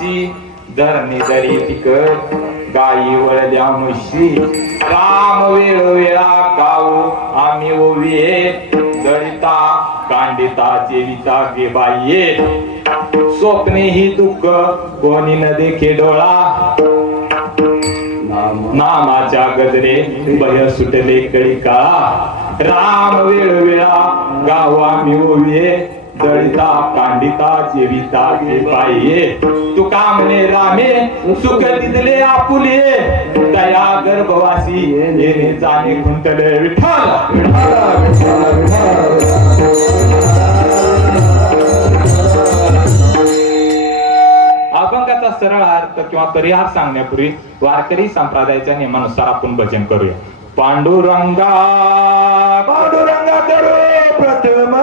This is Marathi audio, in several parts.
मासी धरणी दरी पिक गाई वळल्या म्हशी राम वेळोवेळा गाऊ आम्ही ओविये दळिता कांडिता जेविता गे बाये स्वप्ने ही दुःख कोणी न देखे डोळा नामाच्या गजरे भय सुटले कळी काळा राम वेळोवेळा गाऊ आम्ही ओविये दळिता कांडिता जेविता गे बाये तुका म्हणे रामे सुख दिले आपुले दया गर्भवासी येणे जाणे खुंटले विठ्ठल अभंगाचा सरळ अर्थ किंवा परिहार सांगण्यापूर्वी वारकरी संप्रदायाच्या नियमानुसार आपण भजन करूया. पांडुरंगा पांडुरंगा करू प्रथम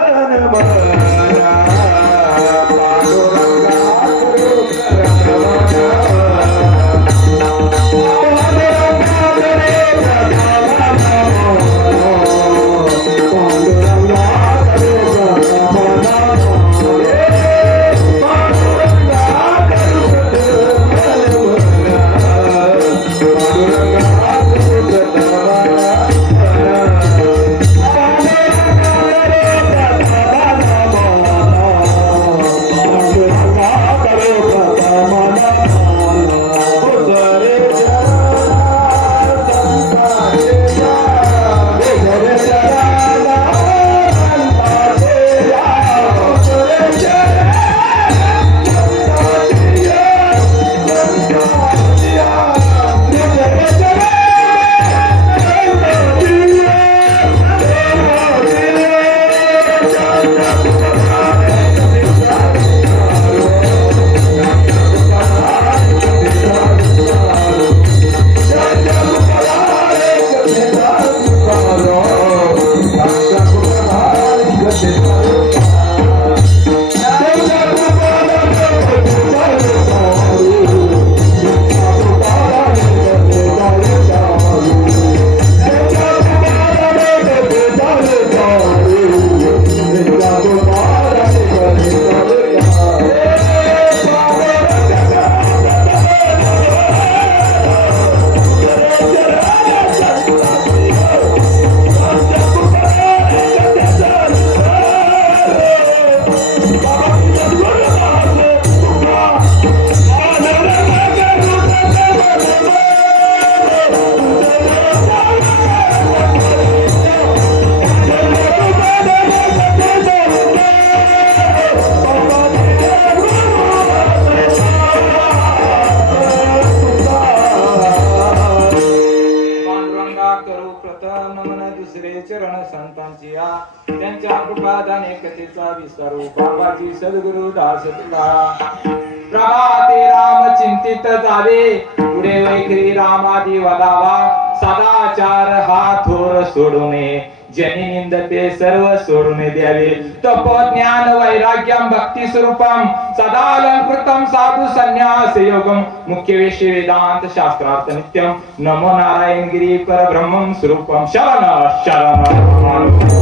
त्यांच्या कृपादाने कथेचा विस्तारू बाबाजी सद्गुरु दास प्रभाते राम चिंतित जावे पुढे वैखरी रामादी वदावा सदाचार हा थोर सोडू नये जनी निंदते सर्व सोडून द्यावे तप ज्ञान वैराग्यम भक्ती स्वरूपम सदालंकृतम साधु संन्यास योगम मुख्य विषय वेदांत शास्त्रार्थ नित्यम नमो नारायण गिरी परब्रह्मम स्वरूपम शरण शरण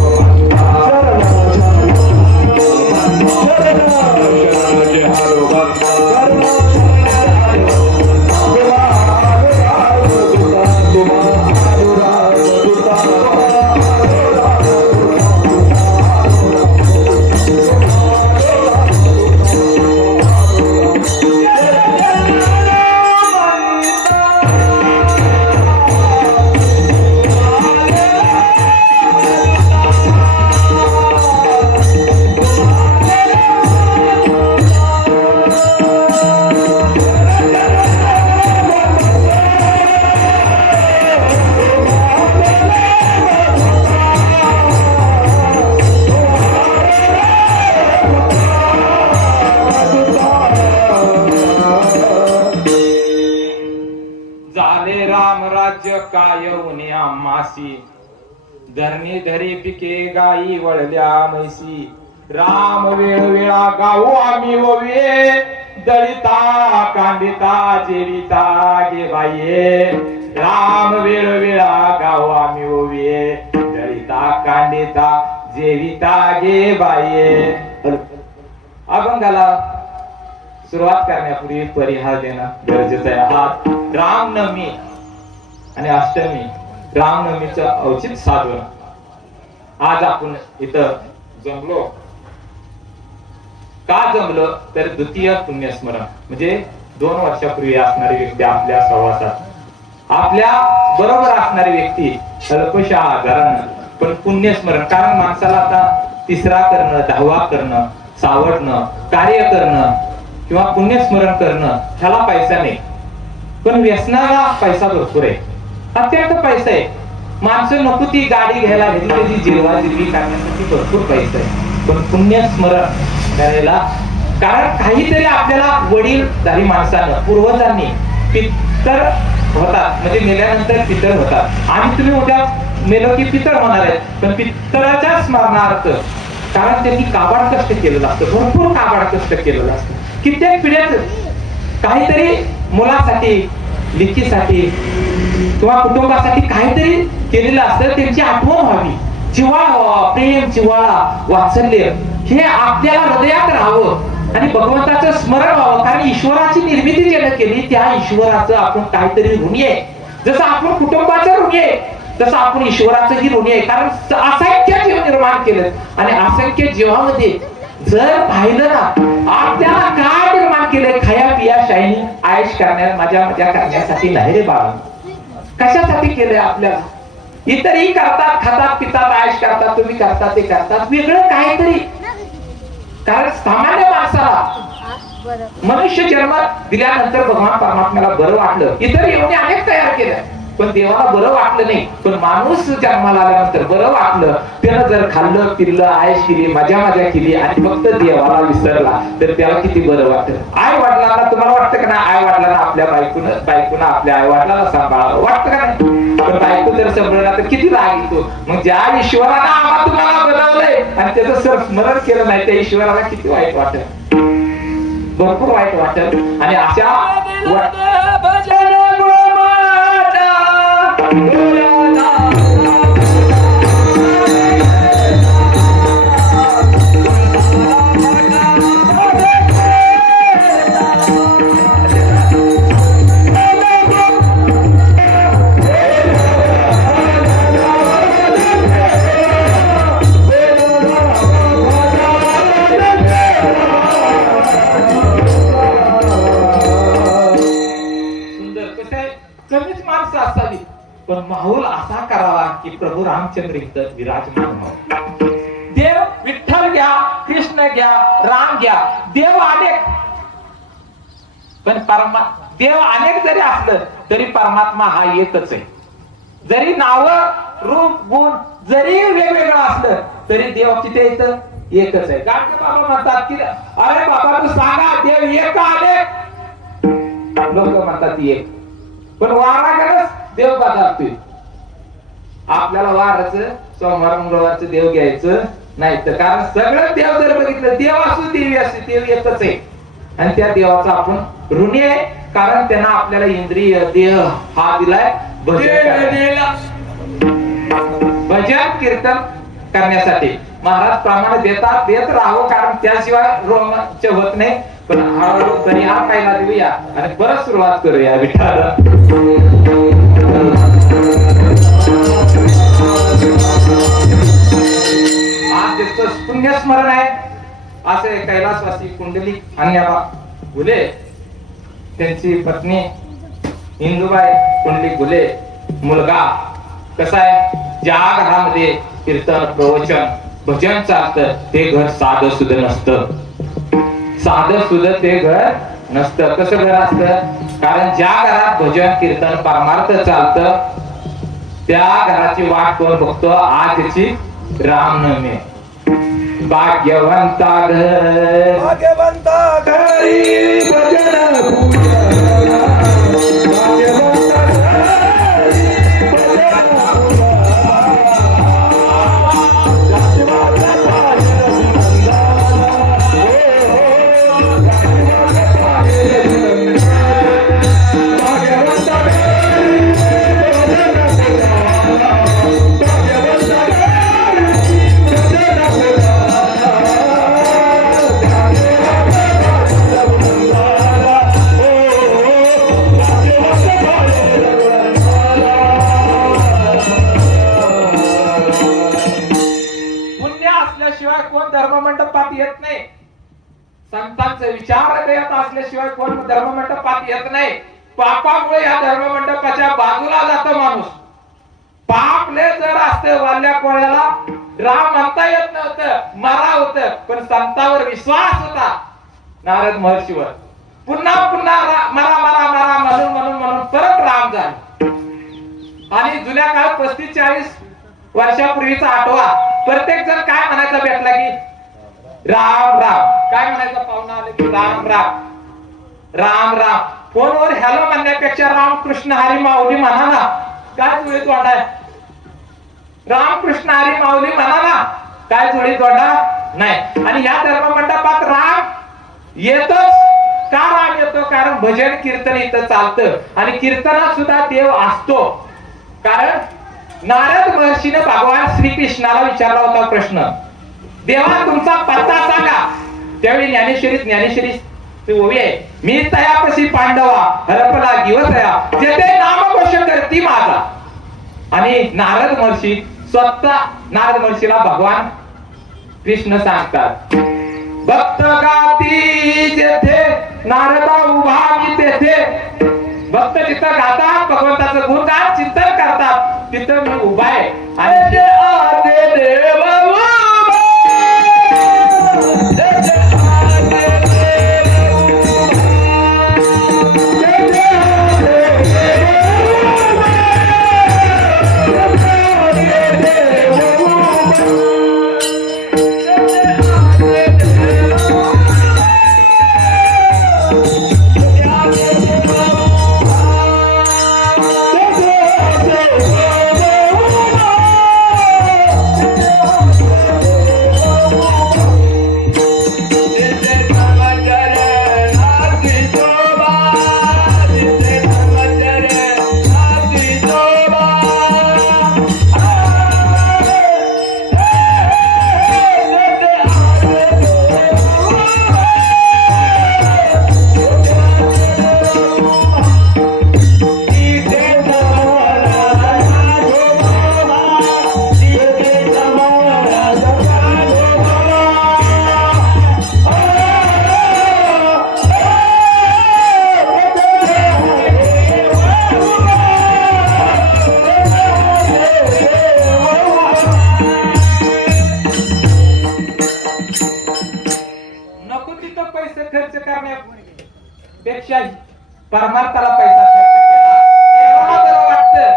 काय उन्हे आम्हासी धरणी धरी पिके गाई वळल्या म्हैसी राम वेळोवेळा गाऊ आम्ही ओवे दळिता कांडिता जेविता गे बाये राम वेळोवेळा गाऊ आम्ही ओवे दळिता कांडिता जेविता गे बाये. अभंगाला सुरुवात करण्यापूर्वी परिहार देणं गरजेचं आहे. हा रामनवमी आणि अष्टमी, रामनवमीचं औचित्य साधून आज आपण इथं जमलो. का जमलो तर द्वितीय पुण्यस्मरण म्हणजे 2 वर्षापूर्वी असणारी व्यक्ती आपल्या सहवासात, आपल्या बरोबर असणारी व्यक्ती अल्पशा आजारानं पण पुण्यस्मरण. कारण माणसाला आता तिसरा करणं, 10वा करणं, सावडणं, कार्य करणं किंवा पुण्यस्मरण करणं ह्याला पैसा नाही, पण व्यसनाला पैसा भरपूर आहे, अत्यंत पैसा आहे. माणसं नको ती गाडी घ्यायला, त्याची जिरवाजिरवी करण्यासाठी भरपूर पैसा आहे, पण पुण्यस्मरण करायला. कारण काहीतरी आपल्याला वडीलधारी माणसानं, पूर्वजांनी पितर होतात म्हणजे मेल्यानंतर पितर होतात आणि तुम्ही उद्या मेलो की पितर होणार आहेत, पण पितराच्या स्मरणार्थ कारण त्यांनी काबाड कष्ट केलेलं असतं, भरपूर काबाड कष्ट केलेलं असतं. कित्येक पिढ्यात काहीतरी मुलासाठी, लेकीसाठी किंवा कुटुंबासाठी काहीतरी केलेलं असतं, त्यांची आठवण व्हावी, जिव्हाळा, प्रेम, जिव्हाळा, वात्सल्य हे आपल्याला हृदयात राहावं आणि भगवंताचं स्मरण व्हावं. कारण ईश्वराची निर्मिती ज्यानं केली त्या ईश्वराचं आपण काहीतरी ऋणी आहे. जसं आपण कुटुंबाचं ऋणी आहे तसं आपण ईश्वराचंही ऋणी आहे. कारण असंख्य जीव निर्माण केलं आणि असंख्य जीवामध्ये जर पाहिलं ना आपल्याला काय निर्माण केलंय, खाया पिया शायनी आयश करण्या, मजा मजा करण्यासाठी नाही रे बाळा. कशासाठी केलंय आपल्याला? इतरही करतात, खातात पितात, आयश करतात, तुम्ही करतात ते करतात, वेगळं काहीतरी. कारण सामान्य माणसाला मनुष्य जन्म दिल्यानंतर भगवान परमात्म्याला बरं वाटलं. इतर एवढे अनेक तयार केलं पण देवाला बरं वाटलं नाही. पण माणूस जन्माला आल्यानंतर बरं वाटलं. त्यानं जर खाल्लं पिल्लं, आयश केली, मजा मजा केली आणि फक्त देवाला विसरला तर त्याला किती बरं वाटतं. आई वडिलांना तुम्हाला वाटतं का ना, आई वडिलांना आपल्या बायकोनं आपल्या आई वडिलांना सांभाळावं वाटतं का नाही? पण बायको जर सांभाळला तर किती राग येतो. मग ज्या ईश्वरानं आम्हाला तुम्हाला बनवलंय आणि त्याचं सर स्मरण केलं नाही त्या ईश्वराला किती वाईट वाटत, भरपूर वाईट वाटत. आणि अशा पण माहोल असा करावा की प्रभू रामचंद्र इथं विराजमान व्हावं. देव विठ्ठल घ्या, कृष्ण घ्या, राम घ्या, देव अनेक पण देव अनेक जरी असलं तरी परमात्मा हा एकच आहे. जरी नाव, रूप, गुण जरी वेगवेगळं असलं तरी देव तिथे इथं एकच आहे. गाडगे बाबा म्हणतात की अरे बाबा तू सांगा देव एक का अनेक? लोक म्हणतात एक, पण वारा गरज देव बदलतोय. आपल्याला वाराचं सोमवार मंगळवारचं देव घ्यायचं नाही तर, कारण सगळं देव जर बघितलं, देव असू देवी असू, देव एकच आहे आणि त्या देवाचा आपण ऋणी आहे. कारण त्यांना आपल्याला इंद्रिय देह हा दिलाय भजन कीर्तन करण्यासाठी. महाराज प्रमाणे देतात, देत राहावं, कारण त्याशिवाय रोमांच होत नाही. पण हळूहळू तरी हा पहिला देऊया आणि परत सुरुवात करूया विठ्ठल. आज त्याचं पुण्यस्मरण आहे. असे कैलासवासी कुंडलिक अन्याबा घुले, त्यांची पत्नी इंदुबाई कुंडलिक घुले, मुलगा. कसा आहे, ज्या घरामध्ये कीर्तन, प्रवचन, भजन चालतं ते घर साधं सुद्धा नसतं. साधं सुद्धा ते घर नसतं. कसं घर असतं? कारण ज्या घरात भजन, कीर्तन, परमार्थ चालतं त्या घराची वाट कोण बघतो? आज त्याची रामनवमी. भाग्यवंता घर, भाग्यवंता घरी भजन पूजन, भाग्यवंता येत नाही. संतांचे विचार देत असल्याशिवाय कोण धर्ममंडपात येत नाही. पापामुळे या धर्ममंडपाच्या बाजूला जातो माणूस. पाप लय जर असतं वाल्या कोळ्याला राम म्हणता येत नव्हतं, मरा होत, पण संतावर विश्वास होता नारद महर्षीवर. पुन्हा पुन्हा मरा मरा मरा म्हणून म्हणून म्हणून परत राम झाले. आणि जुन्या काळात 35-40 वर्षापूर्वीचा आठवा प्रत्येक जण काय म्हणायचा भेटला की राम राम. काय म्हणायचं पाहुणा आले की राम राम राम राम. फोनवर हॅलो म्हणण्यापेक्षा रामकृष्ण हरी माऊली म्हणा ना. काय जुळी तोंडा आहे? रामकृष्ण हरी माऊली म्हणा ना. काय जुळी तोंडा नाही. आणि या धर्ममंडपात राम येतोच. का राम येतो? कारण भजन कीर्तन इथं चालतं आणि कीर्तनात सुद्धा देव असतो. कारण नारद महर्षीने भगवान श्रीकृष्णाला विचारला होता प्रश्न, देवा तुमचा पत्ता सांगा. त्यावेळी ज्ञानेश्वरी ओवी आहे, मी तयापशी पांडवा हरपला दिवसया जेथे नामघोष करती माझा. आणि नारद महर्षीला भगवान कृष्ण सांगतात, भक्त गाती जेथे नारदा उभा मी तेथे. भक्त जिथं गातात भगवंताचं गुणगान चिंतन करतात तिथं मी उभा आहे. आणि पेक्षा परमार्थाला पैसा देवाला बरं वाटतं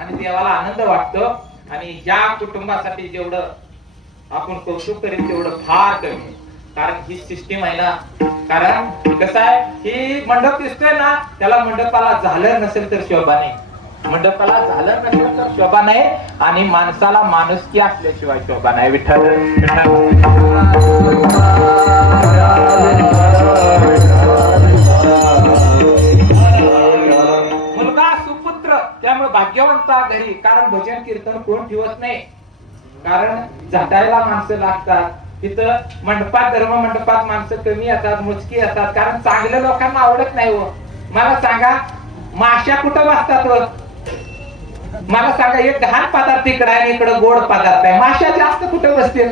आणि देवाला आनंद वाटतो. आणि ज्या कुटुंबासाठी जेवढं आपण कौतुक करेल तेवढं फार कमी. कारण ही सिस्टीम आहे ना. कारण कसं आहे, ही मंडप दिसतोय ना, त्याला मंडपाला झालं नसेल तर शोभा नाही. मंडपाला झालं नसेल तर शोभा नाही. आणि माणसाला माणुसकी असल्याशिवाय शोभा नाही. विठ्ठल मुलगा सुपुत्र त्यामुळे भाग्यवंता घरी. कारण भजन कीर्तन कोण ठेवत नाही. कारण झटायला माणसं लागतात. तिथं मंडपात धर्म मंडपात माणसं कमी येतात, मोजकी येतात. कारण चांगल्या लोकांना आवडत नाही. हो मला सांगा, माश्या कुठं बसतात? व मला सांगा, एक घाण पदार्थ इकडे आहे इकडे गोड पदार्थ आहे. माश्या जास्त कुठं बसतील?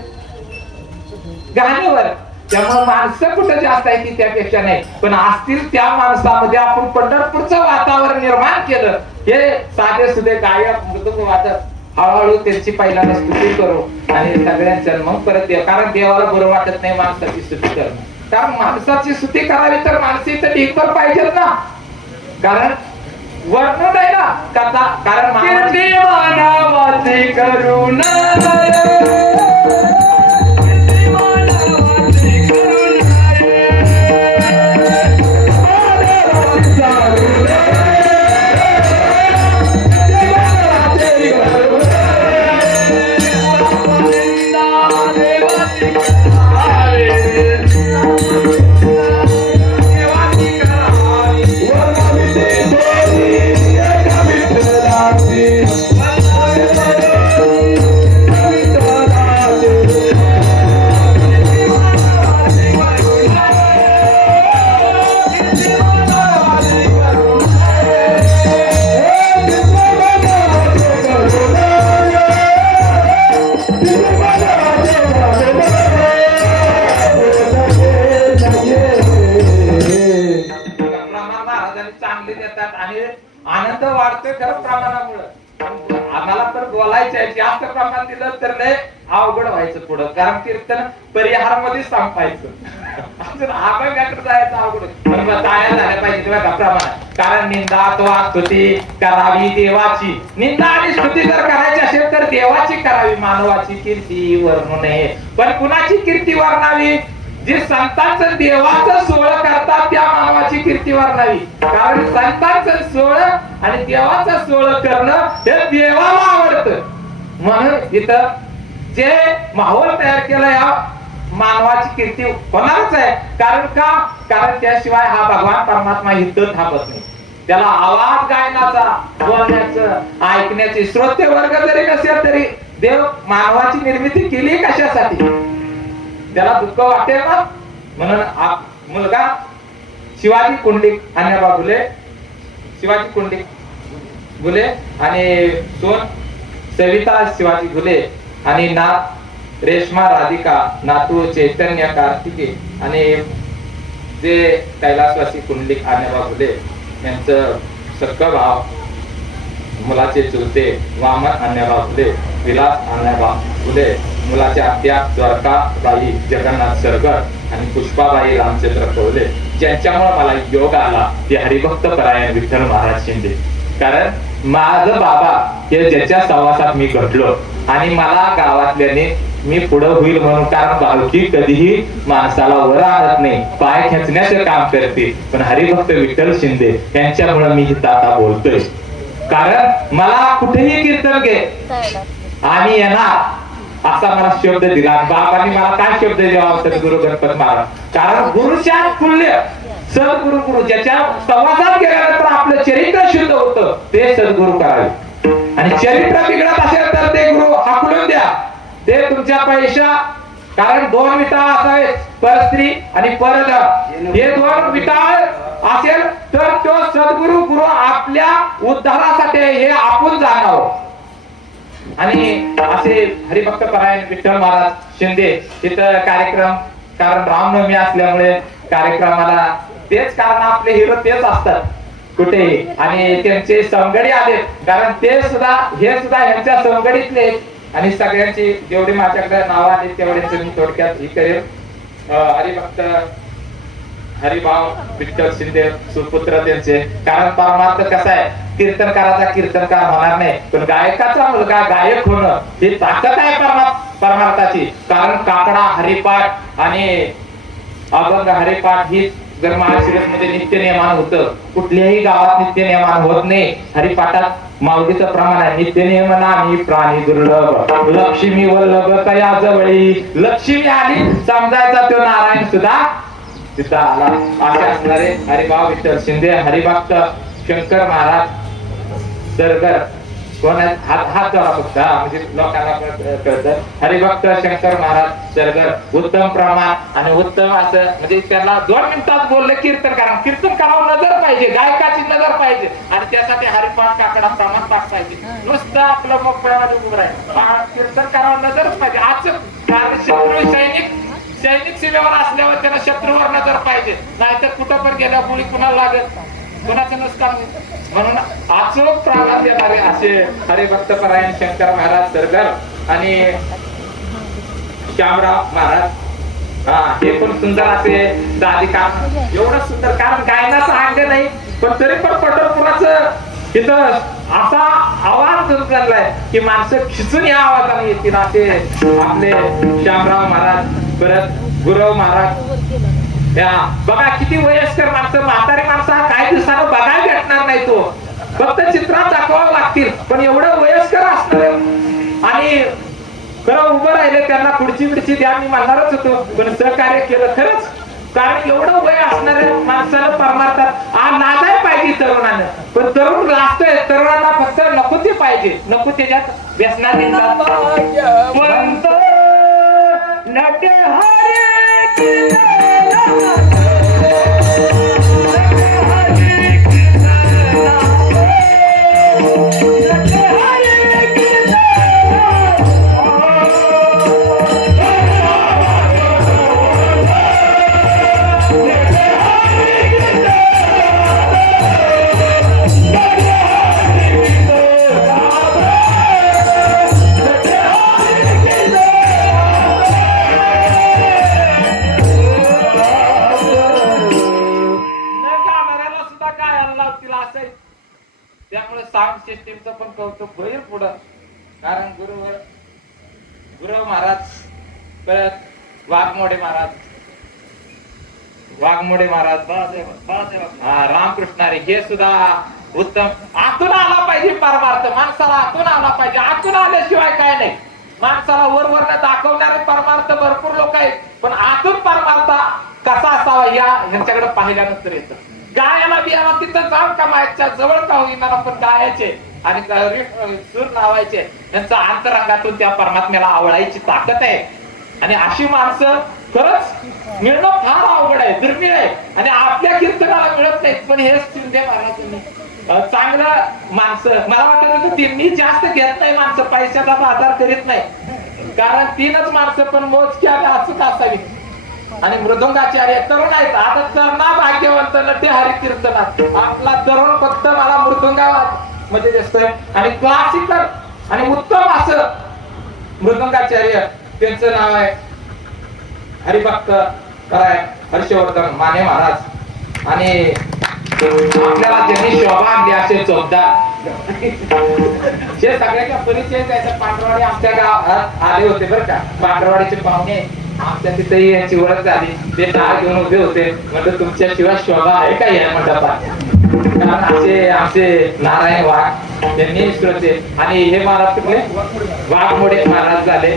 घाणीवर. त्यामुळे माणसं कुठं जास्त आहे की त्यापेक्षा नाही. पण असतील त्या माणसामध्ये आपण पंढरपूरचं वातावरण निर्माण केलं. हे साधे सुधे गायक मृदुंग वादक हळूहळू त्यांची पहिल्यांदा स्तुती करू आणि सगळ्यांचं मग परत देव. कारण देवाला बरं वाटत नाही माणसाची स्तुती करणं. कारण माणसाची स्तुती करावी तर माणसे इथं ढीकभर पाहिजेत ना. कारण वर्णन आहे ना कथा. कारण मानवाची करुण महाराजांनी चांगले देतात आणि आनंद वाढतोय खरं प्रमाणामुळे. आम्हाला तर बोलायचं आहे, जास्त प्रमाण दिलं तर लय अवघड व्हायचं पुढं, कारण कीर्तन परिहार मध्ये संपायचं. अजून अभंगाकडे जायचं अवघड, पण तयार झाल्या पाहिजे बघा प्रमाणात. कारण निंदा अथवा स्तुती करावी देवाची. निंदा आणि स्तुती जर करायची असेल तर देवाची करावी, मानवाची कीर्ती वर्णू नये. पण कुणाची कीर्ती वर्णावी? जे संतांचं देवाचं सोहळं करतात त्या मानवाची कीर्ती वर्णावी. कारण संतांचं सोहळं आणि देवाचं सोहळं करणं हे देवाला आवडतं. म्हणून इथं जे माहोल तयार केला या मानवाची कीर्ती होणारच आहे. कारण का? कारण त्याशिवाय हा भगवान परमात्मा इथं थांबत नाही. त्याला आवाज गायनाचा, बोलण्याचं, ऐकण्याचे श्रोते वर्ग जरी नसेल तरी देव मानवाची निर्मिती केली कशासाठी? त्याला दुःख वाटेल ना. म्हणून मुलगा शिवाजी कुंडिक अन्यबा घुले, शिवाजी कुंडिक घुले आणि सोन सविता शिवाजी घुले आणि नात रेश्मा राधिका, नातू चैतन्य कार्तिके आणि जे कैलासवासी कुंडलिक अन्यबा घुले यांचं सक्का भाव मुलाचे चुलते वामन अन्यबा घुले, विलास अन्यबा घुले, मुलाच्या आत्या द्वारकाबाई जगन्नाथ सरगर आणि पुष्पाबाई रामचंद्र कवले, ज्यांच्यामुळे मला योग आला ते हरिभक्त परायण विठ्ठल महाराज शिंदे. कारण माझं बाबा हे ज्याच्या सहवासात मी घडलो आणि मला गावातल्याने मी पुढं होईल म्हणून, कारण बालकी कधीही माणसाला वर आणत नाही, पाय खेचण्याचं काम करते. पण हरिभक्त विठ्ठल शिंदे यांच्यामुळे मी इथं आता बोलतोय. कारण मला कुठेही कीर्तन घे आम्ही येणार असा मला शब्द दिला. बाबांनी मला काय शब्द द्यावा? सद्गुरु गणपत महाराज. कारण गुरुच्या तुल्य सद्गुरु, गुरु ज्याच्या संवादात गेल्यानंतर आपलं चरित्र शुद्ध होतं ते सद्गुरु करावे. आणि चरित्र बिघडत असेल तर ते गुरु हाकलून द्या. ते तुमच्या पैशा, कारण दोन विटाळ असावे, परस्त्री आणि परधन. हे दोन विटाळ असेल तर तो सद्गुरु गुरु आपल्या उद्धारासाठी हे आपण जाणावं. आणि असे हरिभक्त परायण विठ्ठल महाराज शिंदे तिथं कार्यक्रम, कारण रामनवमी असल्यामुळे कार्यक्रमाला तेच, कारण आपले हिरो तेच असतात कुठेही. आणि त्यांचे सवंगडी आले, कारण ते सुद्धा हे सुद्धा ह्यांच्या सवंगडीतले. आणि सगळ्यांची जेवढी माझ्याकडे नाव आली तेवढ्यांच मी थोडक्यात ही करेल. हरिभक्त हरिभाव विठ्ठल शिंदे सुपुत्र त्यांचे. कारण परमार्थ कसा आहे, कीर्तनकाराचा कीर्तनकार होणार नाही, पण गायकाचा मुलगा गायक होणं ही ताकद आहे परमार्थाची. कारण काकडा हरिपाठ आणि अभंग हरिपाठ ही जर महाशिरस मध्ये नित्य नियमान होतं, कुठल्याही गावात नित्य नियमान होत नाही. हरिपाठात माऊलीचं प्रमाण आहे, नित्य नियमन आम्ही प्राणी दुर्लभ, लक्ष्मी वल्लभ तया जवळी. लक्ष्मी आली समजायचा तो नारायण सुद्धा तिथं आला. असे असणारे हरिभाव विठ्ठल शिंदे, हरिभक्त शंकर महाराज सरगर. कोण हात जोडा फक्त, म्हणजे लोकांना कळतं. हरिभक्त शंकर महाराज सरगर, उत्तम प्रमाण आणि उत्तम असं, म्हणजे त्याला 2 मिनिटात बोलले कीर्तन करा. कीर्तन करावं नजर पाहिजे, गायकाची नजर पाहिजे आणि त्यासाठी हरिपाठ काकडा प्रमाण पाठ पाहिजे. नुसतं आपलं मोकळ्यामध्ये उभं राहील, कीर्तन करावं नजरच पाहिजे. आज कारण शत्रू सैनिक सीमेवर असल्यावर त्याला शत्रूवर नजर पाहिजे, नाहीतर कुठं पण गेल्या गोळी कुणाला लागत, कोणाचं नुकसान. म्हणून अचूक प्राणात देणारे असे हरिभक्त परायण शंकर महाराज सरगर आणि श्यामराव महाराज. हे पण सुंदर असे दादी काम, एवढं सुंदर. कारण गायनाचं अंग नाही, पण तरी पण पंढरपुराचं तिथं असा आवाज चाललाय की माणसं खिचून या आवाजाने येतील. असे आपले श्यामराव महाराज, परत गुरव महाराज. बघा किती वयस्कर माणसं, म्हातारी माणसं काही दिवसानं बघायला भेटणार नाही. तो फक्त चित्रात दाखवावं लागतील, पण एवढं वयस्कर असणार आणि खरं उभं राहिले त्यांना पुढची पिढची द्या मी म्हणणारच होतो, पण सहकार्य केलं खरंच. कारण एवढं वय असणाऱ्या माणसाला परमार्थात लाजाय पाहिजे तरुणानं, पण तरुण लाजतोय. तरुणांना फक्त नको ते पाहिजे, नको त्याच्यात व्यसनात असतील असं. त्यामुळे साऊंड सिस्टीमचं पण कौतुक होईल पुढं. कारण गुरु महाराज, परत वाघमोडे महाराज, रामकृष्णारी, हे सुद्धा उत्तम. आतून आला पाहिजे परमार्थ, माणसाला आतून आला पाहिजे. आतून आल्याशिवाय काय नाही. माणसाला वर दाखवणारे परमार्थ भरपूर लोक आहेत, पण आतून परमार्थ कसा असावा यांच्याकडे पाहिल्यानंतर येतं. गायाला बियाला तिथं जाऊन का मायाच्या जवळ का होईना पण गायाचे आणि सूर लावायचे, यांचा अंतरंगातून त्या परमात्म्याला आवडायची ताकद आहे. आणि अशी माणसं खरंच मिळणं फार अवघड आहे, दुर्मिळ आहे. आणि आपल्या कीर्तनाला मिळत नाहीत. पण हे शिंदे महाराजांनी चांगलं माणसं, मला वाटत होतं त्यांनी जास्त घेत नाही माणसं, पैशाचा बाजार करीत नाही. कारण 3च माणसं पण मोजकी असंच असावी. आणि मृदुंगाचार्य तरुण आहेत. आता तरुणा भाग्यवंत नटे हरिकीर्तनात आपला तरुण फक्त मला मृदुंगा मध्ये दिसतोय. आणि क्लासिकल आणि उत्तम असं मृदुंगाचार्य, त्यांचं नाव आहे हरिभक्त हर्षवर्धन माने महाराज. आणि आपल्याला ज्यांनी शोभा आणली असे चोपदार, जे सगळ्याच्या परिचय त्याच्या पांढरवाडी आमच्या गावात आले होते बरं का. पांढरवाडीचे पाहुणे आमच्या तिथेही यांची ओळख झाली. ते टाळ घेऊन उभे होते. म्हणजे तुमच्याशिवाय शोभा आहे का या मंडपात. कारण असे आमचे नारायण वाघ यांनी श्रोते. आणि हे महाराज कुठले, वाघमोडे महाराज झाले.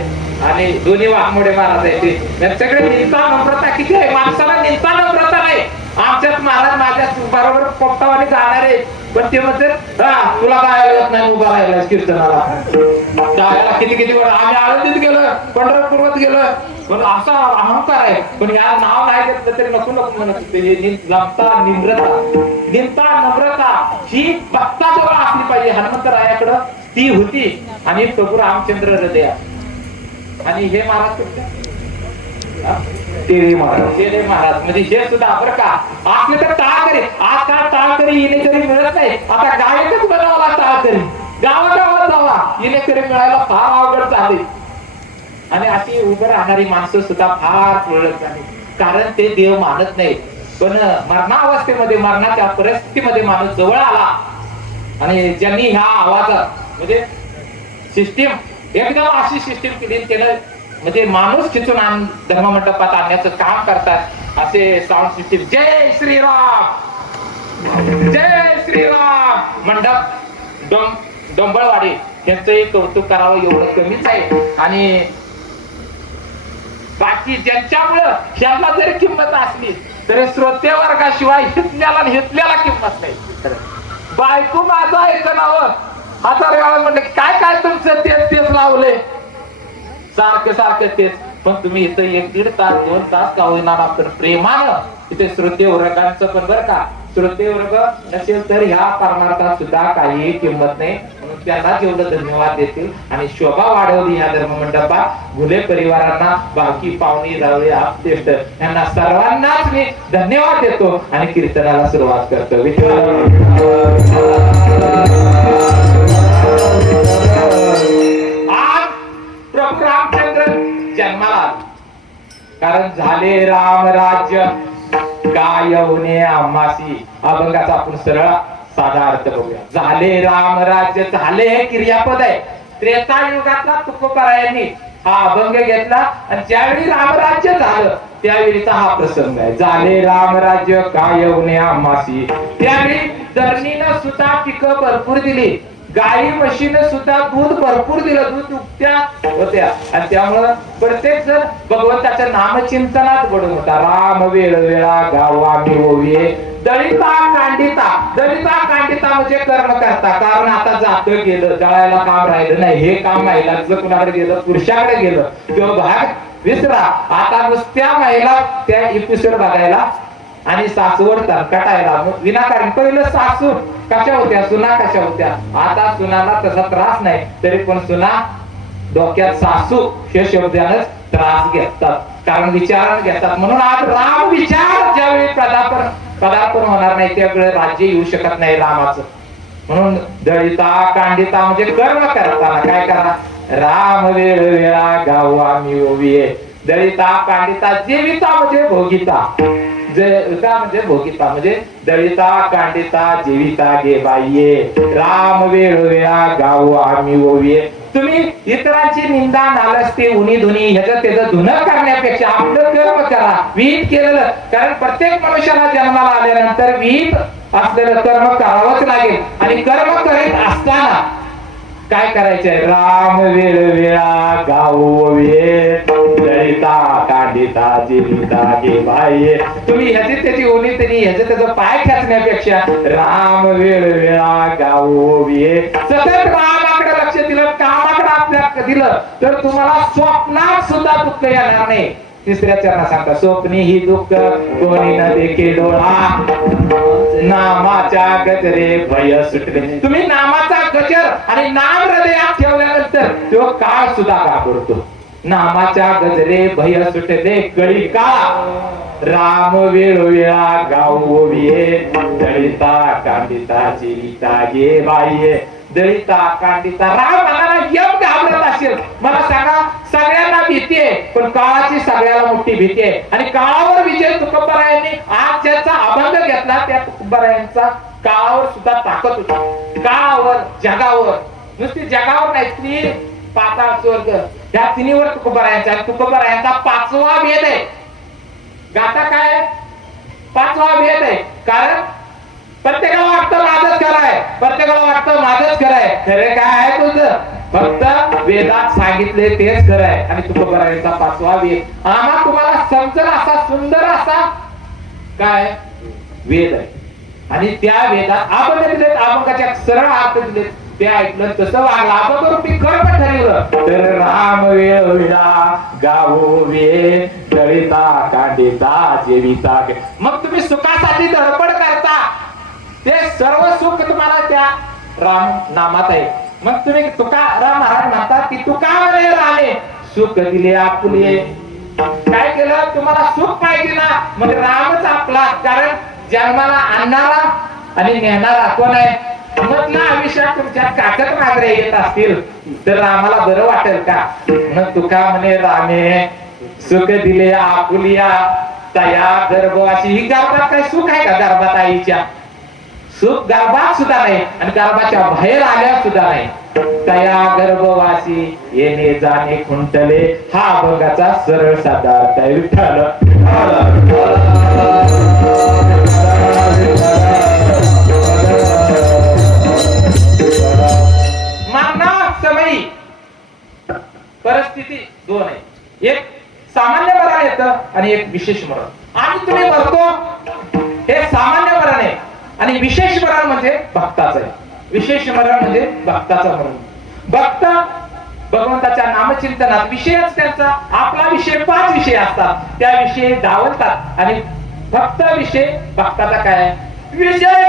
आणि दोन्ही वाघमोडे महाराज आहेत. यांच्याकडे निंता नम्रता किती आहे. माणसाला निंता नम्रता नाही. आमच्यात महाराज माझ्या बरोबर पोपटावाने जाणारे, पण ते म्हणते तुला गायला येत नाही, उभा राहिला कीर्तनाला. गायला किती वेळा आम्ही आळंदीत गेलो, पंढरपूरात गेलो, पण असा अहंकार आहे. पण या नाव नाही घेतलं तरी नको म्हणत होते. निंता नम्रता ही भक्ताजवळ असली पाहिजे. हनुमंतरायाकडं ती होती. आणि प्रभू रामचंद्र हृदया. आणि हे महाराज तेरे महाराज म्हणजे हे सुद्धा बरं का. आपले तर टाळकरी, आज का टाळकरी येणेकरी मिळत नाही. आता गायकच बनवला टाळकरी, गावागावात जावा येणेकरी मिळायला फार अवघड झाले. आणि अशी उभं राहणारी माणसं सुद्धा फार ओळख झाली. कारण ते देव मानत नाही. पण मरणावस्थेमध्ये, मरणाच्या परिस्थितीमध्ये माणूस जवळ आला. आणि ज्यांनी ह्या आवाजात म्हणजे सिस्टीम एकदम अशी सिस्टीम केली, त्याला म्हणजे माणूस खिचून धर्ममंडपात आणण्याचं काम करतात असे साऊंड सिस्टीम. जय श्रीराम, जय श्रीराम मंडप डोंबळवाडी यांचंही कौतुक करावं एवढं कमीच आहे. आणि बाकी ज्यांच्यामुळं ह्याला जरी किंमत असली तरी श्रोते वर्गाशिवाय हितल्याला किंमत नाही. बायको माझं ऐकं नाव 1000 वेळा म्हणले काय तुमचं तेच लावले सारखे तेच. पण तुम्ही इथं 1-1.5 तास 2 तास का होईना तर प्रेमानं इथे श्रोते वर्गांचं पण बरं का. श्रोते वर्ग नसेल तर ह्या परमार्थात सुद्धा काही किंमत नाही. म्हणून त्यांना जेवढं धन्यवाद देतील. आणि शोभा वाढवली ह्या धर्ममंडपात. घुले परिवारांना, बाकी पाहुणी रावळे आपतेष्ट यांना सर्वांनाच मी धन्यवाद देतो. आणि कीर्तनाला सुरुवात करतो. आज प्रभू रामचंद्र जन्माला, कारण झाले राम राज्य काय होणे आम्हासी. अभंगाचा आपण सरळ साधा अर्थ बघूया. झाले राम राज्य, झाले हे क्रियापद आहे. त्रेतायुगातला तुकोबरायांनी हा अभंग घेतला आणि ज्यावेळी रामराज्य झालं त्यावेळीचा हा प्रसंग आहे. झाले रामराज्य काय होणे आम्हासी. त्यावेळी धरणीनं सुद्धा पिकं भरपूर दिली. गाई म्हशीनं सुद्धा दूध भरपूर दिलं. दूध उगत्या होत्या. आणि त्यामुळं प्रत्येक जण भगवंताच्या नामचिंतनात पडून होता. राम वेळोवेळा गावा मिळवे दलिता कांडिता म्हणजे कर्म करता. कारण आता जातं गेलं, जळायला काम राहिलं नाही. हे काम महिलांचं कुणाकडे गेलं, पुरुषाकडे गेलं, किंवा भाग विसरा. आता नुसत्या महिला त्या एपिसोड बघायला आणि सासूवर तरकटायला विनाकारण. पहिलं सासू कशा होत्या, सुना कशा होत्या. आता सुनाला तसा त्रास नाही, तरी पण सुना डोक्यात सासू हे शब्दानच त्रास घेतात. कारण विचार घेतात. म्हणून आज राम विचार ज्यावेळी पदार्पण होणार नाही त्यावेळी राज्य येऊ शकत नाही रामाचं. म्हणून दळिता कांडिता म्हणजे कर्म करताना काय करा. राम वेळोवेळा गावा मिळवे. दळिता कांडिता जीविता म्हणजे भोगिता. का म्हणजे भोगिता म्हणजे दळिता कांडिता जीविता गे बाईये राम वेळोवेळा गाऊ आम्ही ओविये. तुम्ही इतरांची निंदा नालस्ती उनी धुनी ह्याचं त्याचं धुणं करण्यापेक्षा आपलं कर्म करा. विहित केलेलं, कारण प्रत्येक मनुष्याला जन्माला आल्यानंतर विहित असलेलं कर्म करावंच लागेल. आणि कर्म करीत असताना काय करायचंय? राम वेळोवेळा गाऊ दळिता कांडिता जीविता गे बाई. तुम्ही ह्याची त्याची ओनी तरी ह्याचं त्याचं पाय खेचण्यापेक्षा राम वेळोवेळा गाऊ सतत रामाकडे लक्ष दिलं, कामाकडे आपल्या दिलं तर तुम्हाला स्वप्नात सुद्धा दुःख येणार नाही. तिसऱ्या चरणात सांगता स्वप्नी ही दुःख कोणी न देखे डोळा नामाच्या गजरे भय सुटले. तुम्ही नामाचा गजर आणि नाम हृदयात ठेवल्यानंतर तो काळ सुद्धा घाबरतो. नामाच्या गजरे भय सुटले कळी का राम वेळोवेळा गाऊ दळिता कांडिता जीविता गे बाई. दळिता कांडिता राम म्हणाला यम घाबरत असेल. मला सांगा, सगळ्यांना भीती आहे पण काळाची सगळ्याला मोठी भीती आहे. आणि काळावर विजय तुकोबारायांनी आज ज्याचा अभंग घेतला त्या तुकोबारायांचा काळावर सुद्धा ताकद होती. काळावर जगावर, नुसती जगावर नाही, स्त्री पाताळ स्वर्ग या तिन्हीवर तुकोबारायांचा. तुकोबारायांचा 5वा भेद आहे. गाथा काय? 5वा भेद आहे. कारण प्रत्येकाला वाटतं माझच खरं आहे, प्रत्येकाला वाटतं माझच खरं आहे. खरं काय आहे तुझं? फक्त वेदात सांगितले तेच खरं आहे. आणि तुकोबारायांचा 5वा वेद आम्हा तुम्हाला समजेल असा सुंदर असा काय वेद आहे. आणि त्या वेदात अभंग दिलेत, अभंगाच्या सरळ अर्थ दिलेत. ते ऐकलं तसं वागलं, अभंगरूपी कर्म ठरवलं तर राम वेळोवेळा गाऊ दळिता कांडिता जीविता. मग तुम्ही सुखासाठी धडपड करता, ते सर्व सुख तुम्हाला त्या राम नामात आहे. मग तुम्ही तुकाराम महाराज म्हणतात की तुका म्हणे रामे सुख दिले आपुले. काय केलं? तुम्हाला सुख पाहिजे ना, मग रामच आपला. कारण जन्माला आणणारा आणि नेणारा कोण आहे? मधला आयुष्यात तुमच्या काकत मागरे येत असतील तर रामाला बरं वाटेल का? मग तुका म्हणे रामे सुख दिले आपुलिया तया गर्भवासी. ही गर्भात काय सुख आहे का? गर्भात आईच्या सुख गर्भात सुद्धा नाही आणि गर्भाच्या बाहेर आल्या सुद्धा नाही. तया गर्भवासी येणे जाणे खुंटले. हा अभंगाचा सरळ साधा अर्थ आहे. विठ्ठल मानव समयी परिस्थिती दोन आहे. एक सामान्य मरण येतं आणि एक विशेष मरण. आणि तुम्ही मरतो हे सामान्य मरण आहे आणि विशेष मरण म्हणजे भक्ताचं आहे. विशेष मरण म्हणजे भक्ताचं मरण. भक्त भगवंताच्या नामचिंतनात विषयच त्यांचा आपला विषय 5 विषय असतात, त्या विषयी डावलतात. आणि भक्त विषय भक्ताचा काय विषय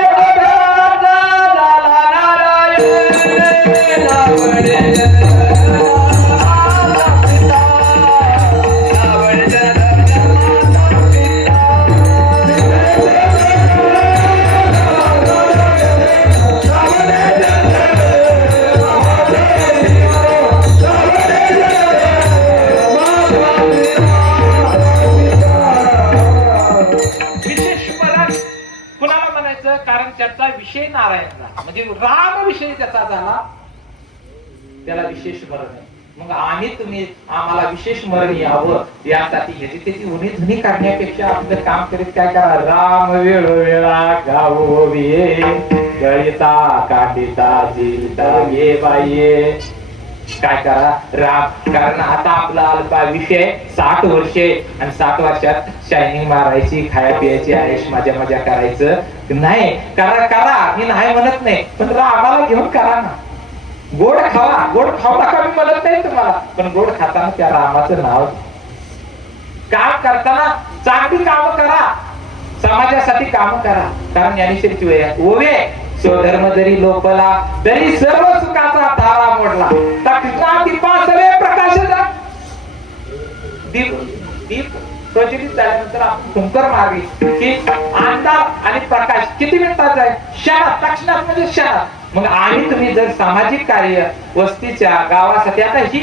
कारण त्याचा विषय नारायणचा म्हणजे राम विषय त्याचा झाला, त्याला विशेष स्मरण आहे. मग आम्ही तुम्ही आम्हाला विशेष स्मरण यावं यासाठी ह्याची त्याची उणी धुनी काढण्यापेक्षा आपलं काम करीत काय करा? राम वेळोवेळा गावो दळिता कांडिता जीविता गे बाई. काय करा? राम. कारण आता आपला अल्पा विषय 60 वर्षे आणि 60 वर्षात शायनिंग मारायची, खाया पियाची, आयुष मजा मजा करायचं नाही. करा करा, मी नाही म्हणत नाही, पण रामाला घेऊन करा ना. गोड खावा, गोड खाऊ नका मी म्हणत नाही तुम्हाला, पण गोड खाताना त्या रामाचं नाव. काम करताना चांगली काम करा, समाजासाठी काम करा. कारण ज्ञानेश्वरीची वेळ ओवे स्वधर्म जरी लोपला तरी सर्व सुखाचा तारा मोडला. कृष्णा दीपा सवे प्रकाशाचा दीप दीप प्रज्वलित झाल्यानंतर आपण फुंकर मारली की अंधार आणि प्रकाश किती मिनिटाचा आहे? क्षणात, तक्षणात म्हणजे क्षणात. मग आणि तुम्ही जर सामाजिक कार्य वस्तीच्या गावासाठी आता ही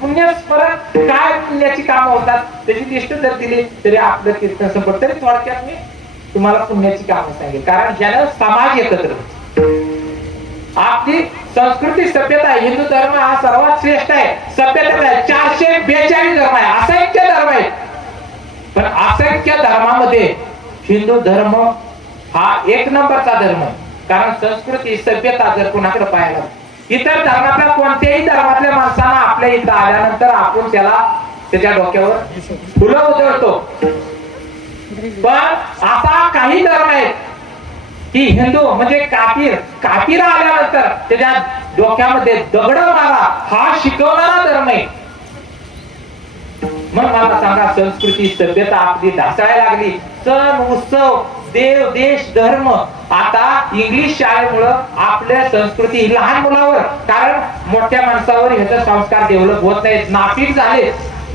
पुण्यस्मरण काय पुण्याची कामं होतात त्याची लिस्ट जर दिली तरी आपलं कीर्तन संपत. तरी थोडक्यात मी तुम्हाला पुण्याची कामं सांगेल, कारण ह्यानं समाज एकत्र होतो. आपली संस्कृती सभ्यता हिंदू धर्म हा सर्वात श्रेष्ठ आहे. सभ्यता आहे 442 धर्म आहे, असंख्य धर्म आहे. पण असंख्य धर्मामध्ये हिंदू धर्म हा एक नंबरचा धर्म आहे. कारण संस्कृती सभ्यता जर कोणाकडे पाहायला इतर धर्मातल्या कोणत्याही धर्मातल्या माणसांना आपल्या इथं आल्यानंतर आपण त्याच्या डोक्यावर फुलं उधळतो. पण असा काही धर्म आहे की हिंदू म्हणजे काफिर आल्यानंतर त्याच्या डोक्यामध्ये दगड मारा हा शिकवणारा धर्म आहे. मग मला सांगा, संस्कृती सभ्यता आपली ढासळायला लागली. सण उत्सव देव देश धर्म आता इंग्लिश शाळेमुळं आपल्या संस्कृती लहान मुलावर, कारण मोठ्या माणसावर ह्याचा संस्कार डेव्हलप होत नाहीत.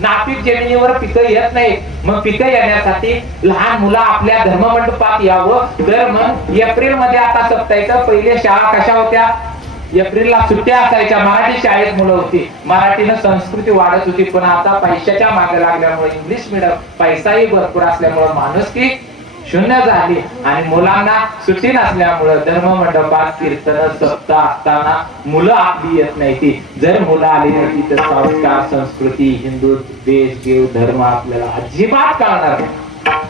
नापीक जमिनीवर पिकं येत नाही. मग पिकं येण्यासाठी लहान मुलं आपल्या धर्ममंडपात यावं. तर मग एप्रिल मध्ये आता सप्ताहाचं पहिले शाळा कशा होत्या? एप्रिलला सुट्ट्या असायच्या. मराठी शाळेत मुलं होती, मराठीनं संस्कृती वाढत होती. पण आता पैशाच्या मागे लागल्यामुळे इंग्लिश मिडियम, पैसाही भरपूर असल्यामुळे माणुसकी शून्य झाली आणि मुलांना सुट्टी नसल्यामुळे धर्ममंडपात कीर्तन सप्ताह असताना मुलं आपली येत नाही. ती जर मुलं आली नाही तर संस्कार संस्कृती हिंदू देश देव धर्म आपल्याला अजिबात कळणार नाही.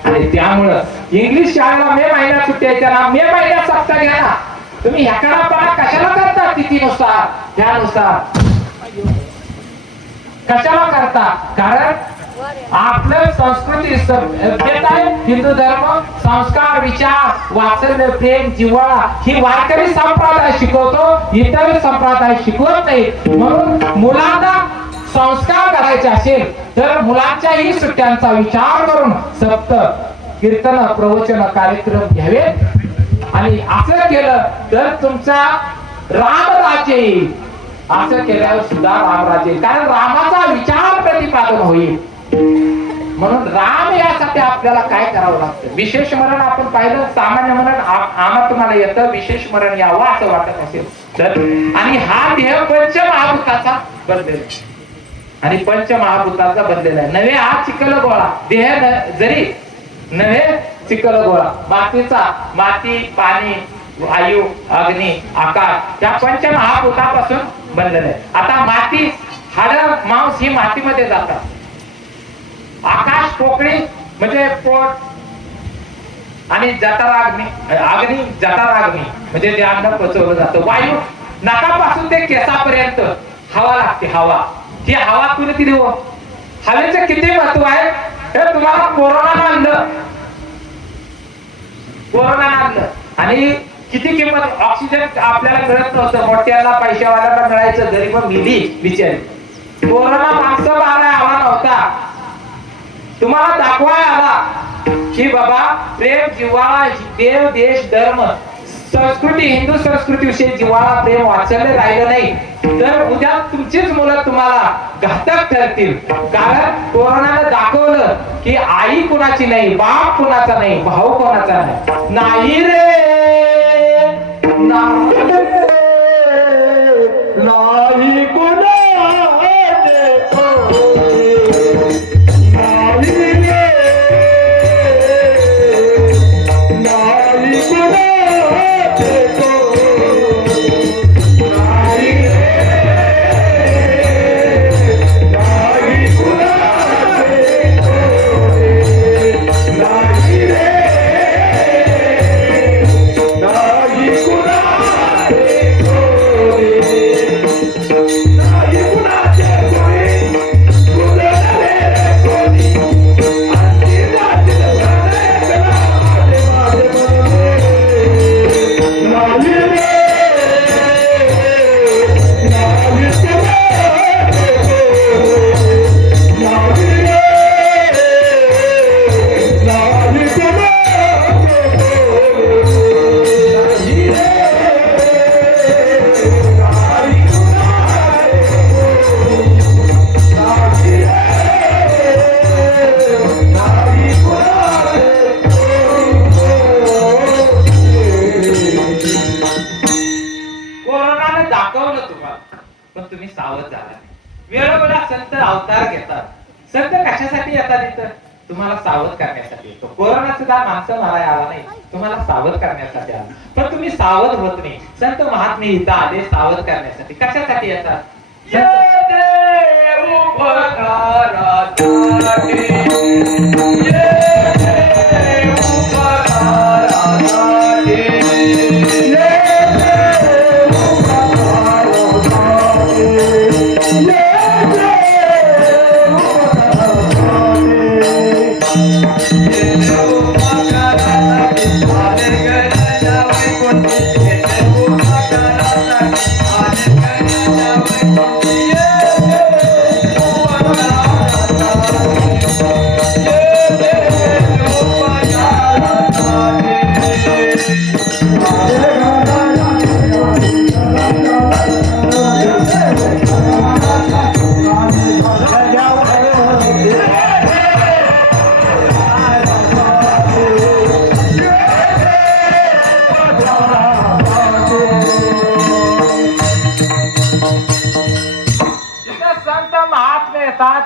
आणि त्यामुळं इंग्लिश शाळेला मे महिन्यात सुट्टी आहे, त्याला मे महिन्यात सप्ताह घ्या ना. तुम्ही ह्याकडा कशाला करता? तिथीनुसार त्यानुसार कशाला करता? कारण आपलं संस्कृती सभ्यता आहे. हिंदू धर्म संस्कार विचार वात्सल्य प्रेम जिव्हाळा ही वारकरी संप्रदाय शिकवतो, इतर संप्रदाय शिकवत नाही. म्हणून मुलांना संस्कार करायचे असेल तर मुलांच्याही सुट्ट्यांचा विचार करून सप्त कीर्तन प्रवचन कार्यक्रम घ्यावेत. आणि असं केलं तर तुमचा रामराज्य येईल. असं केल्यावर सुद्धा रामराज्य येईल, कारण रामाचा विचार प्रतिपादन होईल. म्हणून राम यासाठी आपल्याला काय करावं लागतं? विशेष मरण आपण पाहिलं, सामान्य मरण आम्हाला तुम्हाला येतं, विशेष मरण यावं असं वाटत असेल तर. आणि हा देह पंचमहाभूताचा बनलेला आणि पंचमहाभूताचा बनलेला आहे. नव्हे हा चिखल गोळा देह जरी नव्हे चिखल गोळा माती पाणी वायू अग्नी आकाश या पंचमहाभूतापासून बनलेलं आहे. आता माती हाड मांस ही मातीमध्ये जातात. आकाश पोकळी म्हणजे पोट आणि अग्नी जठराग्नी म्हणजे जे अन्न पचवलं जातं. वायू नाकापासून ते केसापर्यंत हवा लागते. हवा ही हवा तुला किती हो, हवेचं किती महत्व आहे हे तुम्हाला कोरोनानं आणलं. आणि किती किंमत ऑक्सिजन आपल्याला मिळत नव्हतं, मोठ्याला पैशावाल्याला मिळायचं, गरीब मिली बिचारी. कोरोना माणसं बाळा आला नव्हता, तुम्हाला दाखवाय आला की बाबा प्रेम जिव्हाळा देव देश धर्म संस्कृती हिंदू संस्कृती विषयी जिव्हाळा प्रेम वाचवले राहिलं नाही तर उद्या तुमचीच मुलं तुम्हाला घातक ठरतील. कारण कोरोनानं दाखवलं की आई कुणाची नाही, बाप कुणाचा नाही, भाऊ कुणाचा नाही रे. नाही कुणा Kuna दाखवलं तुम्हाला, पण तुम्ही सावध झाला नाही. वेळोवेळा संत अवतार घेतात. संत कशासाठी येतात इथं? तुम्हाला सावध करण्यासाठी येतो. कोरोना सुद्धा माणसं मारायला आला नाही, तुम्हाला सावध करण्यासाठी आला. पण तुम्ही सावध होत नाही. संत महात्मे इथं आले सावध करण्यासाठी. कशासाठी येतात?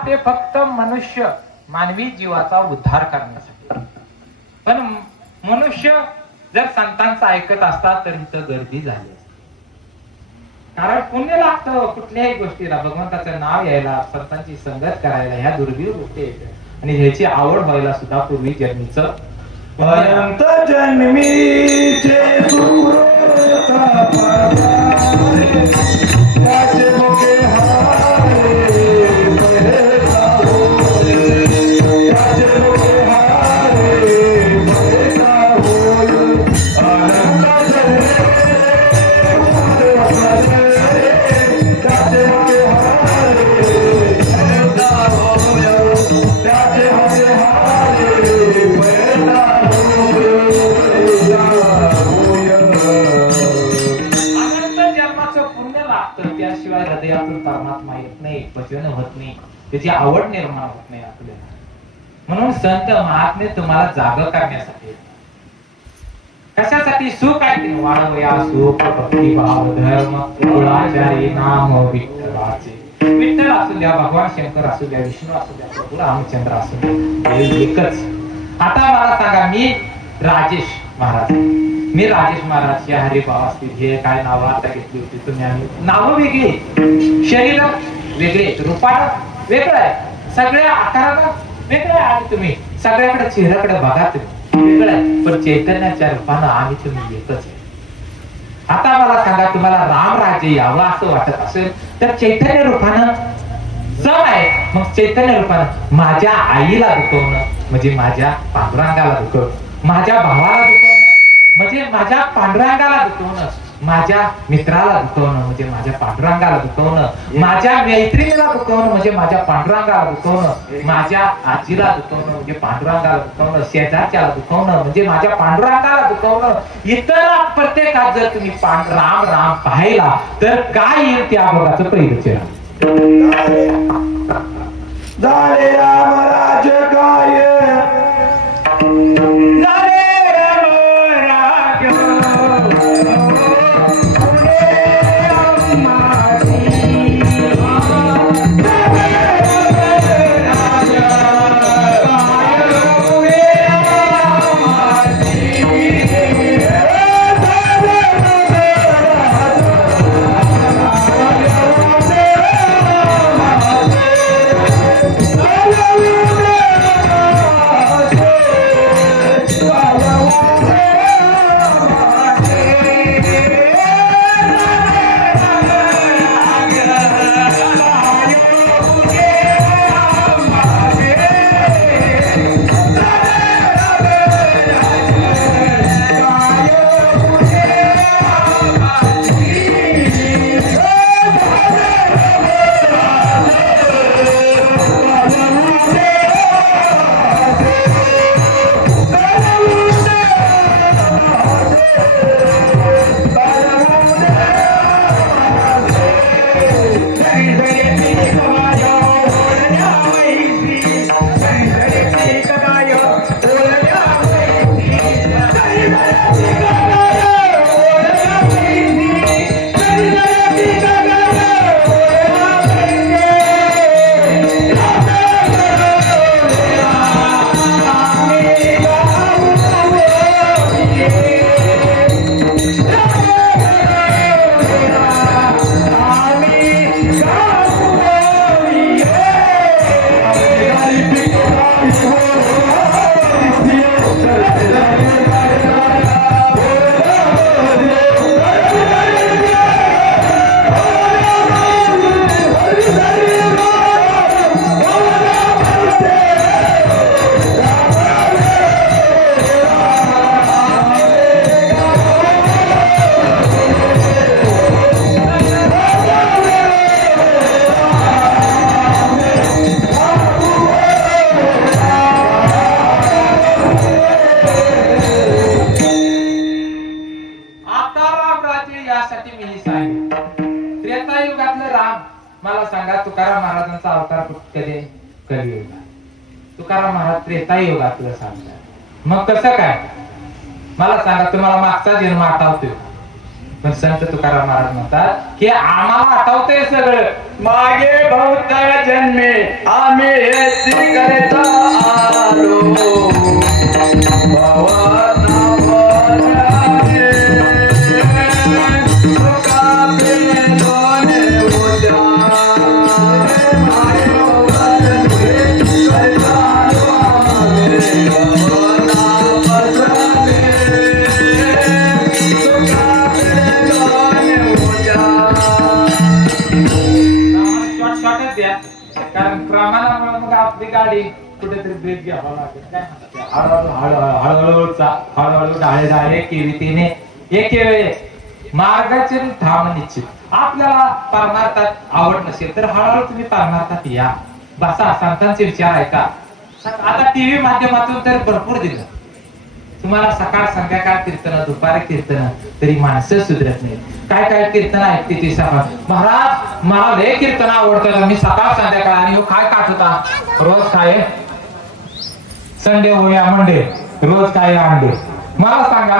ते फक्त मनुष्य मानवी जीवाचा उद्धार करण्यासाठी. पण मनुष्य जर संतांचं ऐकत असता तर इथं गर्दी झाली असती. कारण पुण्य लागतं कुठल्याही गोष्टीला, भगवंताचं नाव यायला, संतांची संगत करायला, ह्या दुर्मिळ गोष्टी आहेत. आणि ह्याची आवड व्हायला सुद्धा पूर्वी जन्मीचं अनंत जन्मीचे त्याशिवाय हृदयातून परमात्मा येत नाही, भजन होत नाही, त्याची आवड निर्माण होत नाही आपल्याला. म्हणून संत महात्मे तुम्हाला जाग करण्यासाठी, कशासाठी? सुख आहे वाढवया सुख भक्तिभाव धर्म कुळाचारी नाम विठ्ठलाचे. विठ्ठल असू द्या, भगवान शंकर असू द्या, विष्णू असू द्या, प्रभू रामचंद्र असू द्या, हे एकच. आता मला सांगा, मी राजेश महाराज, मी राजेश महाराज या हरिभाव असतील, हे काय नावं आता घेतली होती तुम्ही? आम्ही नावं वेगळी, शरीर वेगळे, रूपानं वेगळं आहे, सगळ्या आकारानं वेगळं आहे. आणि तुम्ही सगळ्याकडे चेहऱ्याकडे बघा, तुम्ही वेगळं आहे, पण चैतन्याच्या रूपानं आम्ही तुम्ही एकच आहे. आता मला सांगा, तुम्हाला राम राज्य यावं असं वाटत असेल तर चैतन्य रूपानं सण आहे. मग चैतन्य रूपानं माझ्या आईला दुखवणं म्हणजे माझ्या पांडुरंगाला दुखवणं, माझ्या भावाला दुखवणं म्हणजे माझ्या पांडुरंगाला दुखवणं, माझ्या मित्राला दुखवणं म्हणजे माझ्या पांडुरंगाला दुखवणं, माझ्या मैत्रिणीला दुखवणं म्हणजे माझ्या पांडुरंगाला दुखवणं, माझ्या आजीला दुखवणं म्हणजे पांडुरंगाला दुखवणं, शेजारच्याला दुखवणं म्हणजे माझ्या पांडुरंगाला दुखवणं. इतर प्रत्येकात जर तुम्ही राम राम पाहिला तर काय येईल त्या बघाचं पहिलं चरण. झाले राम राज काय, त्यासाठी मी सांगितलं. त्रेतायुगातलं राम, मला सांगा तुकाराम महाराजांचा अवतार कधी? कलियुगात. तुकाराम महाराज त्रेतायुगातलं सांगतात. मग कसं काय? मला सांगा, तुम्हाला मागचा जन्म आठवतोय? पण संत तुकाराम महाराज म्हणतात की आम्हाला आठवतंय सगळं. मागे बहुत जन्मे आम्ही हेच करता आलो शॉर्टच द्या, कारण प्रमाणामुळे मग आपली गाडी कुठेतरी ब्रेक घ्यावा लागेल. काय म्हणतात? हळूहळू डाळे केवितीने एके वेळे मार्गाचे थांब निश्चित. आपल्याला परमार्थात आवड नसेल तर हळूहळू तुम्ही परमार्थात या. बसा, संतांचे विचार ऐका. आता टीव्ही माध्यमातून तर भरपूर दिलं तुम्हाला. सकाळ संध्याकाळ कीर्तन, दुपारी कीर्तन, तरी माणसं सुधरत नाही. काय काय कीर्तन ऐकते ते सकाळ. महाराज मला लय कीर्तन आवडतं, मी सकाळ संध्याकाळ. आणि काय काट होता? रोज काय? संडे होया मंडे, रोज काय अंडे. मला सांगा,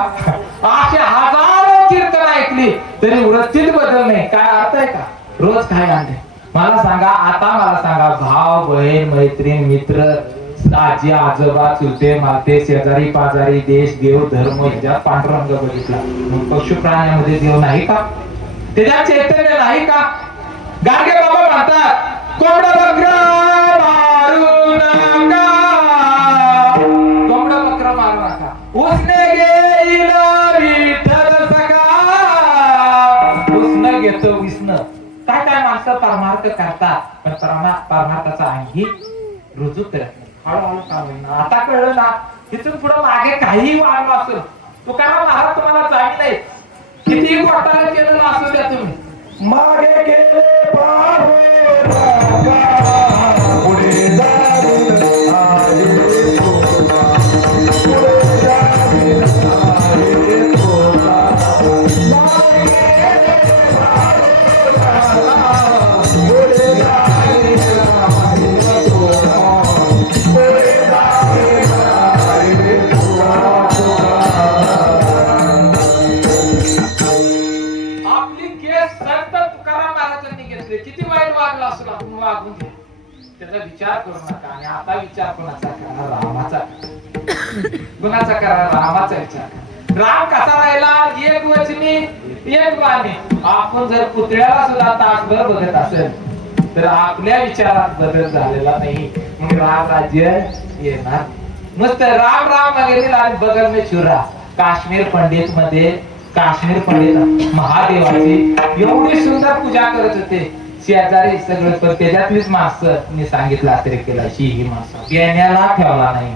असे हजारो कीर्तन ऐकली तरी वृत्तीत बदल नाही. काय अर्थ आहे का? रोज काय अंडे. मला सांगा, आता मला सांगा, भाव बहीण मैत्रीण मित्र आजी आजोबा चुलते माते शेजारी पाजारी देश देव धर्म याच्यात पांडुरंग बघितला. मग पशु प्राण्यामध्ये देव नाही का? त्याच्यात चैतन्य नाही का? गाडगे बाबा म्हणतात, कोंबडा बकरा मारू नका, कोंबडा बकरा मारू नका, उसने गेला विठ्ठल सखा. उसने घेतो विष्णू. काय काय माणसं परमार्थ करतात, पण परमार्थाचा आणखी रुजू करत नाही. हळूहळू का होईना आता कळलं ना. तिथून पुढे मागे काही वाढलं असेल, तुकाराम महाराज तुम्हाला जागी नाही, किती घोटाळा केलेला असू द्या तुम्ही. मागे गेले पावे पुढे जाऊन आले तोला, पुढे जाऊन आले तोला. मागे गेले पुढे आपली केस संत तुकाराम महाराजांनी घेतली. किती वाईट वागला असेल आपण वागून घे, त्याचा विचार करू नका. आणि आता विचार कोणाचा करा? रामाचा. कोणाचा करा? रामाचा विचार. राम कसा राहिला? एक वचनी एक वाणी. आपण जर पुतळ्याला सुद्धा तासभर बघत असेल तर आपल्या विचारात बदल झालेला नाही. मग राम राज्य येणार. नुसतं राम राम वगैरे बगल में चुरा. काश्मीर पंडित मध्ये काश्मीर पंडित महादेवाची एवढी सुंदर पूजा करत होते. शेजारी सगळं, पण त्याच्यातलीच माणसं मी सांगितलं अतिरेक केला. ही माणसं येण्याला ठेवला नाही.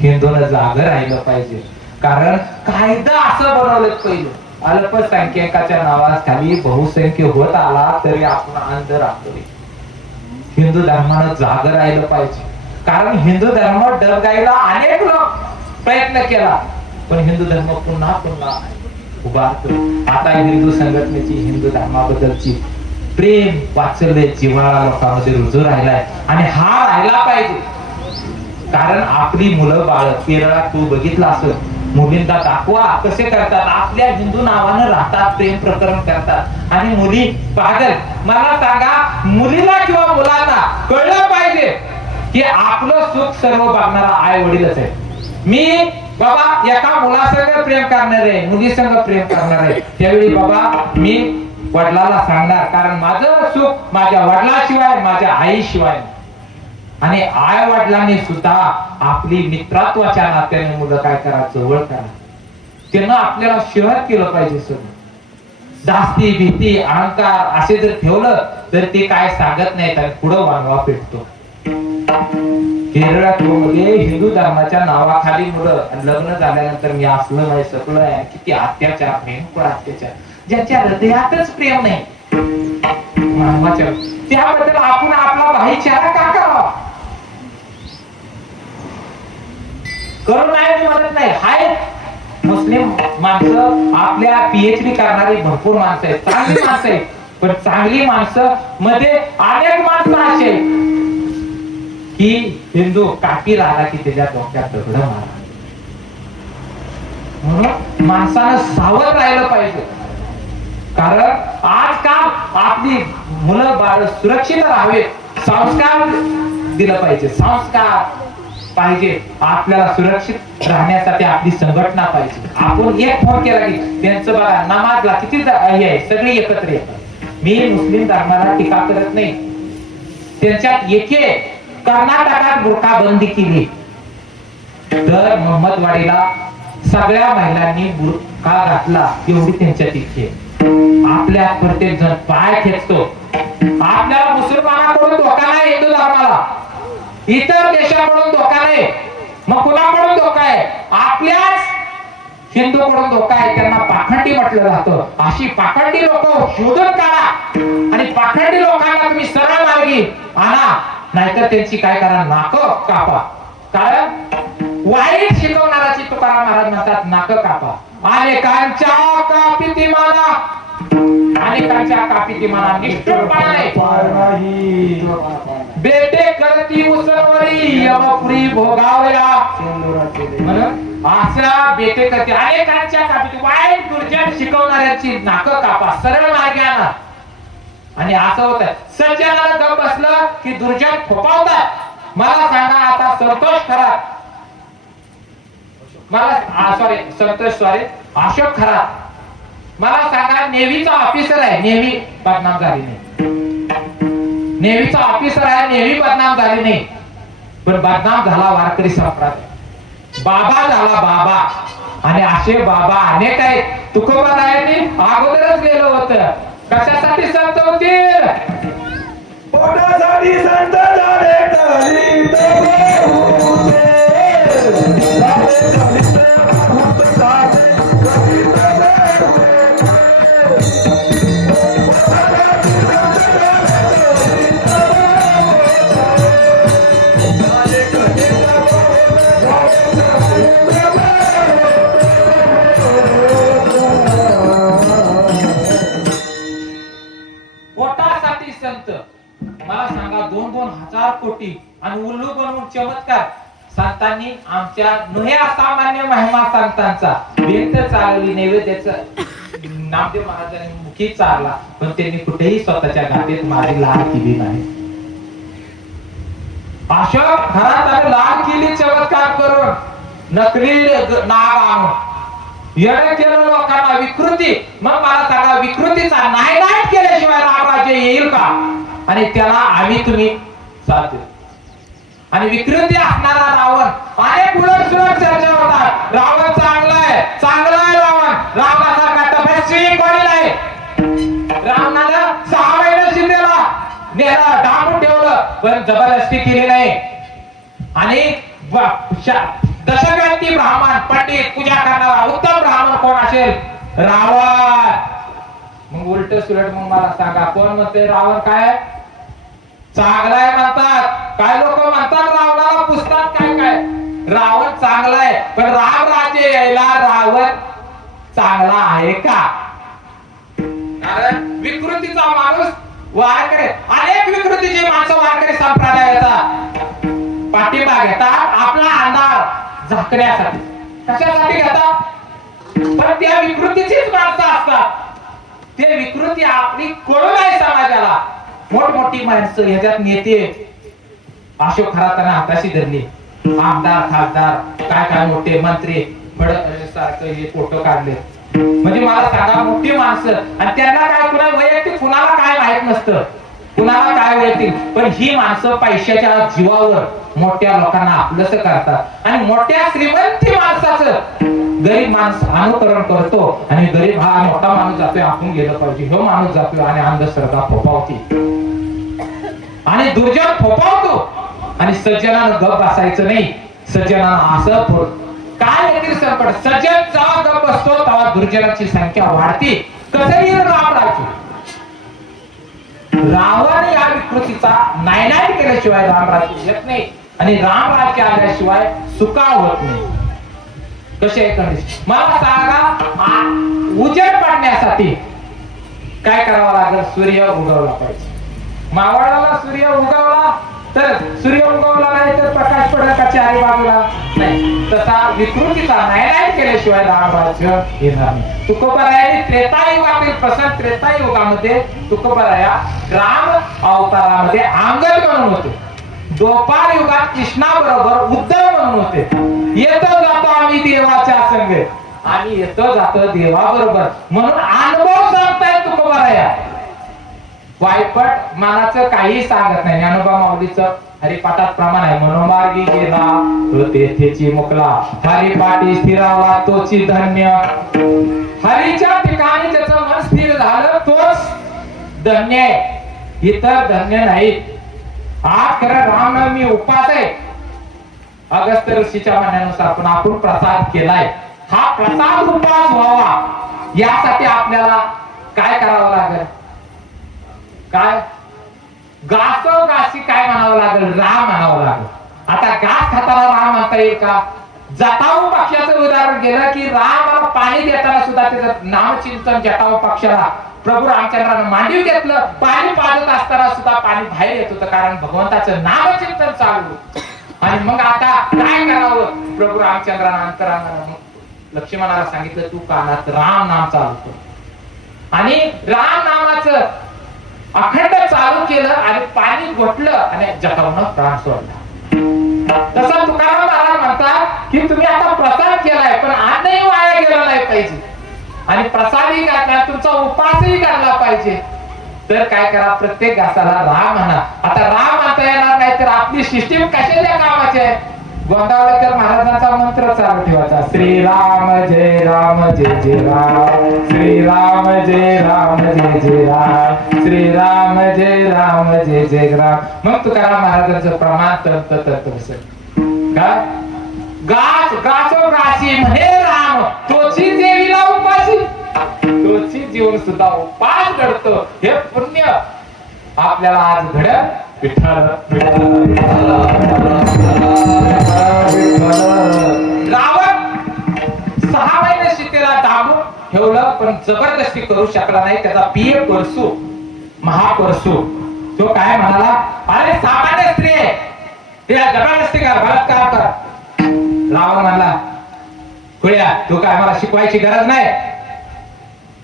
हिंदूला जाग राहिलं पाहिजे, कारण कायदा असं बनवलं पहिलं, अल्पसंख्याकाच्या नावाखाली बहुसंख्य होत आला तरी आपण अंध राहतोय. हिंदू धर्मानं जाग राहिलं पाहिजे, कारण हिंदू धर्म डबगायला अनेक लोक प्रयत्न केला, पण हिंदू धर्म पुन्हा पुन्हा उभारतो. आता हिंदू संघटनेची, हिंदू धर्माबद्दलची प्रेम वाचलंय, जिव्हाळा लोकांमध्ये रुजू राहिलाय. आणि हा राहिला पाहिजे, कारण आपली मुलं बाळ केरळात तू बघितलं असेल, मुलींना दाखवा कसे करतात, आपल्या हिंदू नावानं राहतात, प्रेम प्रकरण करतात. आणि मुली पागल. मला सांगा, मुलीला किंवा मुलांना कळलं पाहिजे की आपलं सुख सर्व बघणारा आई वडीलच आहे. मी बाबा एका मुलासंग प्रेम करणार आहे, मुलीसंग प्रेम करणार आहे, त्यावेळी बाबा मी वडिलाला सांगणार, कारण माझं सुख माझ्या वडिलाशिवाय, माझ्या आईशिवाय. आणि आई वडिलांनी सुद्धा आपली मित्रत्वाच्या नात्याने मुलं काय करा, जवळ करा. त्यांना आपल्याला शहर केलं पाहिजे. सगळं जास्ती भीती अहंकार असे जर ठेवलं तर ते काय सांगत नाहीत आणि पुढं वानवा पेटतो. केरळात हिंदू धर्माच्या नावाखाली मुलं लग्न झाल्यानंतर मी असलं नाही सकलं आहे, किती अत्याचार, भयंकर अत्याचार, ज्याच्या हृदयातच प्रेम नाही मानवाच्या, त्याबद्दल आपण आपला भाईचारा का करावा? करू नाही म्हणत नाही, हाय मुस्लिम माणसं आपल्या पीएचडी करणारी भरपूर माणसं आहेत, चांगली माणसं आहेत. पण चांगली माणसं मध्ये अनेक माणसं असे की हिंदू कापी राहिला की त्याच्या डोक्यात दगड मारा. म्हणून माणसानं सावध राहिलं पाहिजे. कारण आजकाल आपली मुलं बाळ सुरक्षित राहावेत, संस्कार दिलं पाहिजे. संस्कार पाहिजे. आपल्याला सुरक्षित राहण्यासाठी आपली संघटना पाहिजे. आपण एक फोन केला की त्यांचं बघा नमाजला किती हे आहे, सगळी एकत्र येतात. मी मुस्लिम धर्माला टीका करत नाही. त्यांच्यात एके कर्नाटकात बुरखा बंदी केली तर मोहम्मदवाडीला सगळ्या महिलांनी बुरखा घातला, एवढी त्यांच्यात इच्छा. आपल्या प्रत्येक जण पाय खेचतो. आपल्याला मुसलमानाकडून धोका नाही, हिंदू धर्माला इतर देशाकडून धोका नाही. मग कुणाकडून धोका आहे? आपल्याच हिंदूकडून धोका आहे. त्यांना पाखंडी म्हटलं जातं. अशी पाखंडी लोक शोधून काढा आणि पाखंडी लोकांना तुम्ही सरळ मार्गी आणा, नाहीतर त्यांची काय करा, नाकं कापा. कारण वाईट शिकवणाराची तुकाराम महाराज म्हणतात नाकं कापा. अनेकांच्या कापिती माना, अनेकांच्या कापिती माना, निष्ठुरपणा नाही. बेटे करती मुसलवरी यमपुरी भोगावया. म्हणून अशा बेटे करते अनेकांच्या कापिती, वाईट दुर्जन शिकवणाऱ्यांची नाकं कापा, सरळ मार्गे आणा. आणि असं होत सज्जनाला गप बसलं की दुर्जन फोपावतात. मला सांगा आता संतोष खरात, अशोक खरात मला सांगा, नेव्हीचा ऑफिसर आहे, नेव्ही बदनाम झाली नाही. नेव्हीचा ऑफिसर आहे, नेव्ही बदनाम झाली नाही. पण बदनाम झाला वारकरी संप्रदाय, बाबा झाला बाबा. आणि असे बाबा अनेक आहेत. तुकोबारायांनी अगोदरच गेलं होतं. कशासाठी संत होतील? पोटासाठी संत झाले. दलित होते. पोटासाठी संत. मला सांगा 2,000 कोटी आणि उल्लू बनवून चमत्कार. संतांनी आमच्या नव्हे असामान्य महिमा संतांचा भिंत चालवली, नैवेद्याचं नामदेव महाराजांनी मुखी चालला, पण त्यांनी कुठेही स्वतःच्या गाठीत माझी लाल केली नाही. अशोक खरात लाल केली चमत्कार करून, नकली नाग आणून येणे केलं लोकांना विकृती. मग मला सांगा विकृतीचा नायनाट केल्याशिवाय रामराज्य येईल का? आणि त्याला आम्ही तुम्ही साथ देऊ. आणि विकृती असणारा रावण, अनेक उलट सुलट चर्चा होतात. रावण चांगला आहे, चांगला आहे रावण. रावणासारखा तपस्वी कोणी नाही. रावणाला 6 महिने शिंदेला नेला, डांबून ठेवलं, पण जबरदस्ती केली नाही. आणि दशव्यक्ती ब्राह्मण पंडित पूजा करणारा उत्तम ब्राह्मण कोण असेल? रावण. मग उलट सुलट मग मला सांगा कोण म्हणते रावण काय चांगलाय म्हणतात? काय लोक म्हणतात रावणाला पुसतात काय काय. रावण चांगला आहे, पण राम राज्य यायला रावण चांगला आहे का? कारण विकृतीचा माणूस वारकरी, अनेक विकृतीची माणसं वारकरी संप्रदायाचा पाठिंबा घेतात आपला अंधार झाकण्यासाठी. कशासाठी घेतात? पण त्या विकृतीचीच माणसं असतात. ते विकृती आपली कळू नाही समाजाला. मोठमोठी माणसं ह्याच्यात नेते अशोक खरातांना हाताशी धरली. आमदार खासदार काय काय मोठे मंत्री सारखं हे फोटो काढले. म्हणजे मला सांगा मोठी माणसं, आणि त्यांना काय कुणा वैयक्तिक कुणाला काय माहित नसतं, कुणाला काय वैयक्तिक. पण ही माणसं पैशाच्या जीवावर मोठ्या लोकांना आपलंस करतात. आणि मोठ्या श्रीमंती माणसाचं गरीब माणूस अनुकरण करतो. आणि गरीब हा मोठा माणूस जातोय आपण गेलं पाहिजे, हो माणूस जातोय आणि अंधश्रद्धा फोपावती आणि दुर्जन फोपावतो. आणि सज्जनानं गप बसायचं नाही. सज्जनानं असं काय येतील संकट, सज्जन जेव्हा गप बसतो तेव्हा दुर्जनाची संख्या वाढते. कसं येईल रामराज्य? रावण या विकृतीचा नायनाट केल्याशिवाय रामराज्य येत नाही. आणि रामराज्य आल्याशिवाय सुका होत नाही. कशी आहे कंडिशन मला सांगा. उजेड पडण्यासाठी काय करावं लागेल? सूर्य उगवला पाहिजे. मावळाला सूर्य उगवला तर सूर्य उगवला नाही तर प्रकाश पडेल का चारी बाजूला? नाही. तसा विकृतीचा नायनाट केल्याशिवाय रामराज्य येणार नाही. तुकोबरायांनी त्रेतायुगातील प्रसंग त्रेतायुगामध्ये तुकोबराया राम अवतारामध्ये अंगद म्हणून होते. द्वापार युगात कृष्णा बरोबर उद्धव म्हणून होते. येतो जातो आम्ही देवाच्या संगे आणि येतो जातो देवा बरोबर म्हणून अनुभव सांगताय तुकोबराया. वायपट मानाचं काही सांगत नाही. ज्ञानोबा माऊलीचं हरिपाठात प्रमाण आहे. मनोमार्गी गेला तो तेथेची मुकला, हरिपाठी स्थिरावला तोची धन्य. हरीच्या ठिकाणी त्याचं मन स्थिर झालं तोच धन्य आहे, इतर धन्य नाही. आज खरं रामनवमी उपास आहे. अगस्त्य ऋषीच्या म्हणण्यानुसार पण आपण प्रसाद केलाय. हा प्रसाद उपास व्हावा यासाठी आपल्याला काय करावं लागेल? काय घासी काय म्हणावं लागेल? राम म्हणावं लागेल. आता घास खाताना राम म्हणता येईल का? जटाऊ पक्षाचं उदाहरण गेलं की रामाला पाणी देताना सुद्धा त्याचं नामचिंतन जटाऊ पक्षाला प्रभू रामचंद्रानं मांडीव घेतलं. पाणी पाजत असताना सुद्धा पाणी बाहेर येत होतं कारण भगवंताचं नामचिंतन चालू. आणि मग आता काय करावं? प्रभू रामचंद्रानं अंतरानं लक्ष्मणाला सांगितलं तू कानात राम नाम चालू कर. आणि राम नामाचं अखंड चालू केलं आणि पाणी घोटलं आणि जटाऊनं प्राण सोडला. तसं तुकाराम महाराज म्हणतात की तुम्ही आता प्रसाद केलाय पण आजही वाया गेला नाही पाहिजे आणि प्रसादही घातला, तुमचा उपासही करला पाहिजे. तर काय करा? प्रत्येक घासाला राम म्हणा. आता राम म्हणता येणार नाही तर आपली सिस्टीम कशाच्या कामाची आहे? गोंदावलेकर महाराजांचा मंत्र चालू ठेवायचा. श्रीराम जय राम जय जय राम, श्रीराम जय राम जय जय राम, श्रीराम जय राम जय जय राम. मग तुकाराम महाराजांचं प्रमाण तत्व का? गास गासो गासी म्हणे राम तोची देवीला उपासी, तोची जीवन सुद्धा उपास घडतो. हे पुण्य आपल्याला आज घडत. विठ्ठल रावण 6 महिने सीतेला दाबून ठेवलं पण जबरदस्ती करू शकला नाही. त्याचा पिय परसू महापरसू तो काय म्हणाला? अरे सामान्य स्त्री आहे, तिला जबरदस्ती कर, बलात्कार कर. रावण म्हणला खुळ्या तू काय मला शिकवायची गरज नाही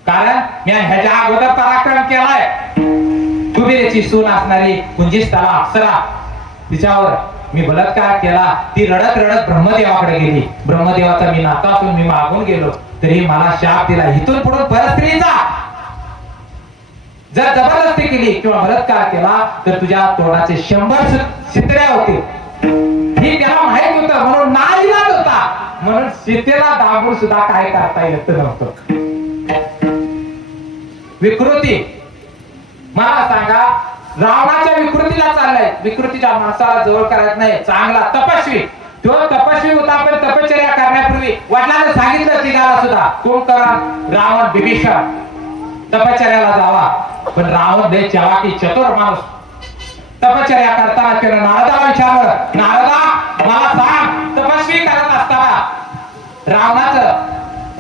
कारण मी ह्याच्या अगोदर पराक्रम केलाय. कुबेराची सून असणारी कुंजिस्थला अप्सरा तिच्यावर मी बलात्कार केला. ती रडत रडत ब्रह्मदेवाकडे गेली. ब्रह्मदेवाचा मी नाता असून मी मागून गेलो तरी मला शाप दिला इथून पुढे परस्त्रीचा जर जबरदस्ती केली किंवा बलात्कार केला तर तुझ्या तोंडाचे 100 शित्र्या होतील. ही त्याला माहित होतं म्हणून नाईलाज होता म्हणून सीतेला दाबून सुद्धा काय करता येत नव्हतं. विकृती मला सांगा रावणाच्या विकृतीला चाललाय. विकृतीच्या माणसाला जवळ करायचं नाही. चांगला तपस्वी तो तपस्वी होता पण तपश्चर्या करण्यापूर्वी वडिलांनी सांगितलं तिघाला सुद्धा कोण करा? रावण विभीषण तपश्चर्याला जावा. पण रावण लय चलाकी चतुर माणूस. तपश्चर्या करताना त्यानं नारदाला विचारलं नारदा मला सांग तपस्वी करत असताना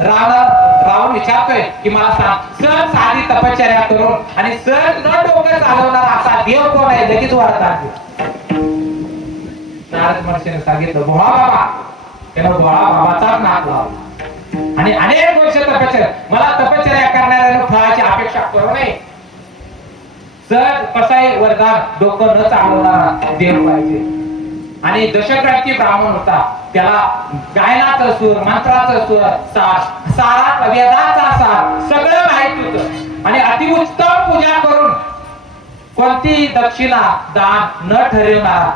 रावण विचारतोय की मला सांग सर साधी तपश्चर्या करून आणि सर न डोकं चालवणारा असा देव कोण आहे? लगेच वाढतात. नारद महर्षीने सांगितलं भोळा बाबा. त्यानं भोळा बाबाचाच नाद लावला आणि अनेक वर्ष तपश्चर्या. मला तपश्चर्या करणाऱ्यानं फळाची अपेक्षा करू नये. सर कसाही वरदान डोकं न चालवणारा देव पाहिजे. आणि दशग्रांची ब्राह्मण होता. त्याला गायनाचं सूर मंत्राचं सूर सारा वेदाचा सार सगळं माहित होतं आणि अतिउत्तम पूजा करून कोणती दक्षिणा दान न ठरवणारा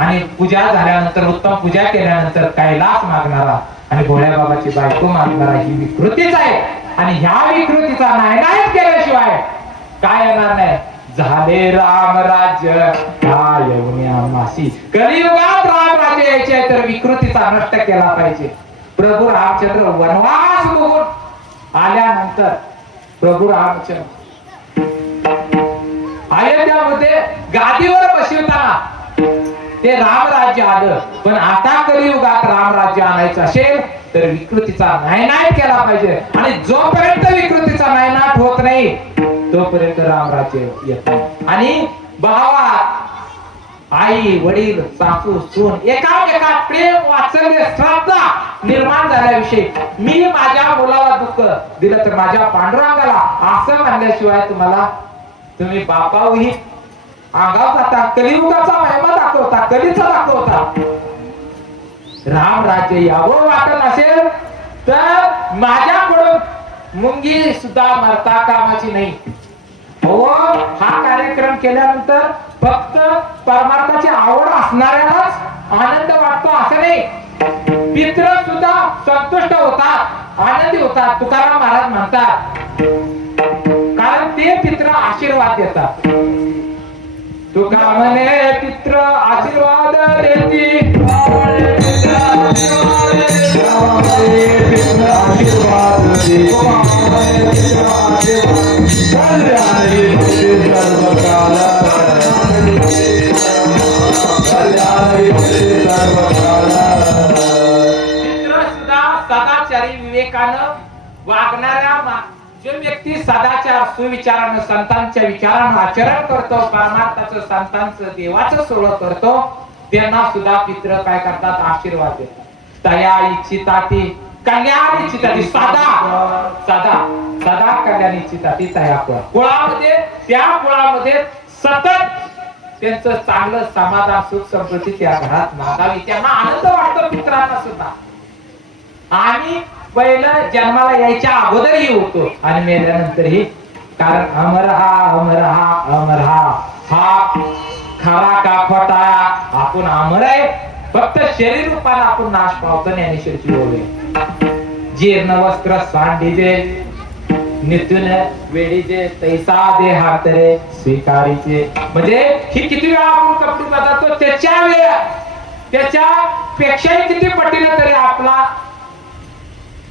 आणि पूजा झाल्यानंतर उत्तम पूजा केल्यानंतर कैलास मागणारा आणि भोळ्या बाबाची बायको मागणारा ही विकृतीच आहे. आणि ह्या विकृतीचा नायनाट केल्याशिवाय काय येणार नाही. झाले राम राज्य मासी. कलियुगात राम राज्य यायचे तर विकृतीचा नष्ट केला पाहिजे. प्रभू रामचंद्र वनवास बघून आल्यानंतर प्रभू रामचंद्र अयोध्यामध्ये गादीवर बसवताना ते रामराज्य आलं. पण आता कलियुगात रामराज्य आणायचं असेल तर विकृतीचा नायनाट केला पाहिजे. आणि जोपर्यंत विकृतीचा नायनाट होत नाही तोपर्यंत रामराज्य येत नाही. आणि भावात आई वडील सासू सून एकामेकात प्रेम वात्सल्य श्रद्धा निर्माण झाल्याविषयी मी माझ्या मुलाला दुःख दिलं तर माझ्या पांडुरंगाला असं म्हणल्याशिवाय तुम्ही बापावही आगाव जाता. कलियुगाचा महिमा दाखवता, कलीचा दाखवता. राम राज्य यावं वाटत असेल तर माझ्याकडून मुंगी सुद्धा मरता कामाची नाही. हो, हा कार्यक्रम केल्यानंतर फक्त परमार्थाची आवड असणाऱ्यालाच आनंद वाटतो असं नाही. पित्र सुद्धा संतुष्ट होतात, आनंदी होतात. तुकाराम महाराज म्हणतात कारण ते पित्र आशीर्वाद देतात. तुका म्हणे पित्र आशीर्वाद देती, सदाचारी विवेकानं वागणाऱ्या जो व्यक्ती सदाचार सुविचारानं संतांच्या विचारानं आचरण करतो, परमार्थाचं संतांचं देवाचं सोहळं करतो, त्यांना सुद्धा पित्र काय करतात, आशीर्वाद देतात. तया इच्छिताती कल्याण इच्छिताती, सदा कल्याण इच्छिताती तया कुळामध्ये, त्या कुळामध्ये सतत त्यांचं चांगलं समाधान सुख समृद्धी त्या घरात मागावी. त्यांना आनंद वाटतो पित्रांना सुद्धा. आणि पहिलं जन्माला यायच्या अगोदरही होतो आणि मेल्यानंतरही. कारण अमर हा खरा का खोटा, आपण अमर आहे, फक्त शरीर रूपाने आपण नाश पावतो. ज्ञानेश्वरची ओळ आहे. जीर्ण वस्त्र सांडीजे नितून वेळीचे तैसा दे हातरे स्वीकारीचे. म्हणजे ही किती वेळा आपण कपडे बदलतो त्याच्या पेक्षाही किती पटीने तरी आपला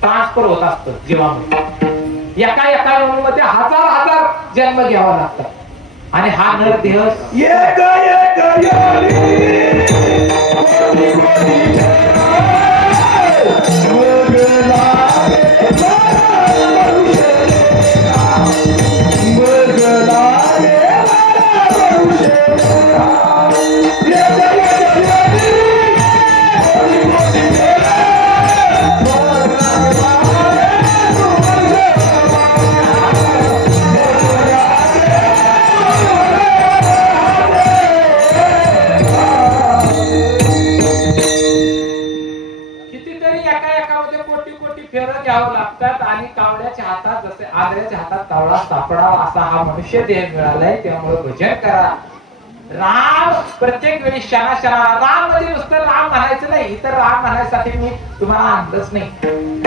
ट्रान्सफर होत असतं जीवामध्ये. एका मध्ये हजार जन्म घ्यावा लागतात. आणि हा नर देह लागतात. आणि कावड्याच्या हातात जसे आंधळ्याच्या हातात कावडा सापडावा असा हा मनुष्य देह मिळालाय. त्यामुळे भजन करा. राम प्रत्येक वेळी क्षणा राम मध्ये नुसतं राम म्हणायचं नाही. इतर राम म्हणायसाठी मी तुम्हाला आणलंच नाही.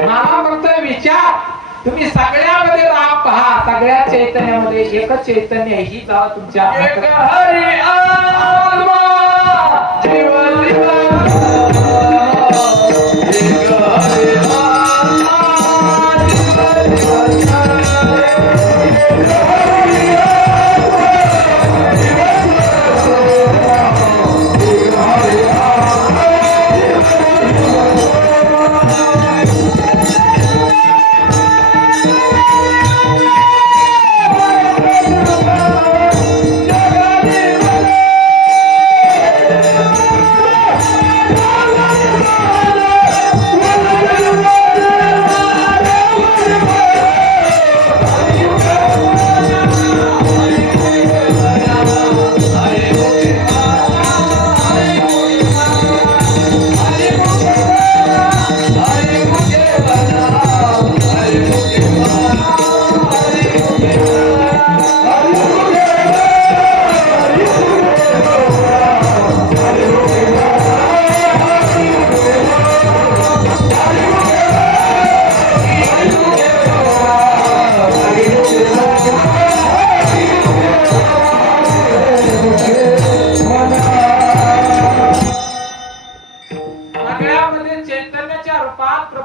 मला फक्त विचार, तुम्ही सगळ्यामध्ये राम पहा. सगळ्या चैतन्यामध्ये एकच चैतन्य ही जाव तुमच्या हरी आत्मा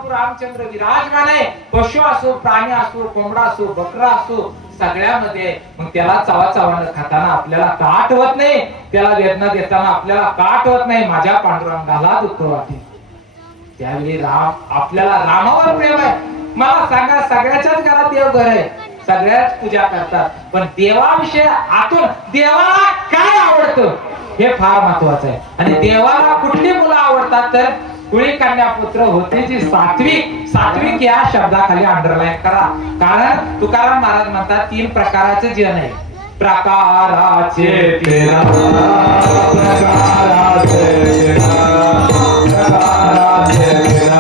रामचंद्र विराजमान आहे. पशु असो, प्राणी असो, कोंबडा असो, बकरा असो, सगळ्यामध्ये मग त्याला चावानं खाताना आपल्याला का आठवत नाही, त्याला वेदना देताना आपल्याला का आठवत नाही, माझ्या पांडुरंगाला दुःख वाटेल. त्यावेळी आपल्याला रामावर प्रेम आहे. मला सांगा, सगळ्याच्याच घरात देवघर आहे, सगळ्याच पूजा करतात, पण देवाविषयी आतून देवाला काय आवडतं हे फार महत्वाचं आहे. आणि देवाला कुठली मुलं आवडतात तर कुळी कन्या पुत्र होते जी सात्विक या शब्दाखाली अंडरलाईन करा. कारण तुकाराम महाराज म्हणतात 3 प्रकारचे जन आहे. प्रकाराचे तेरा, प्रकाराचे तेरा, प्रकाराचे तेरा.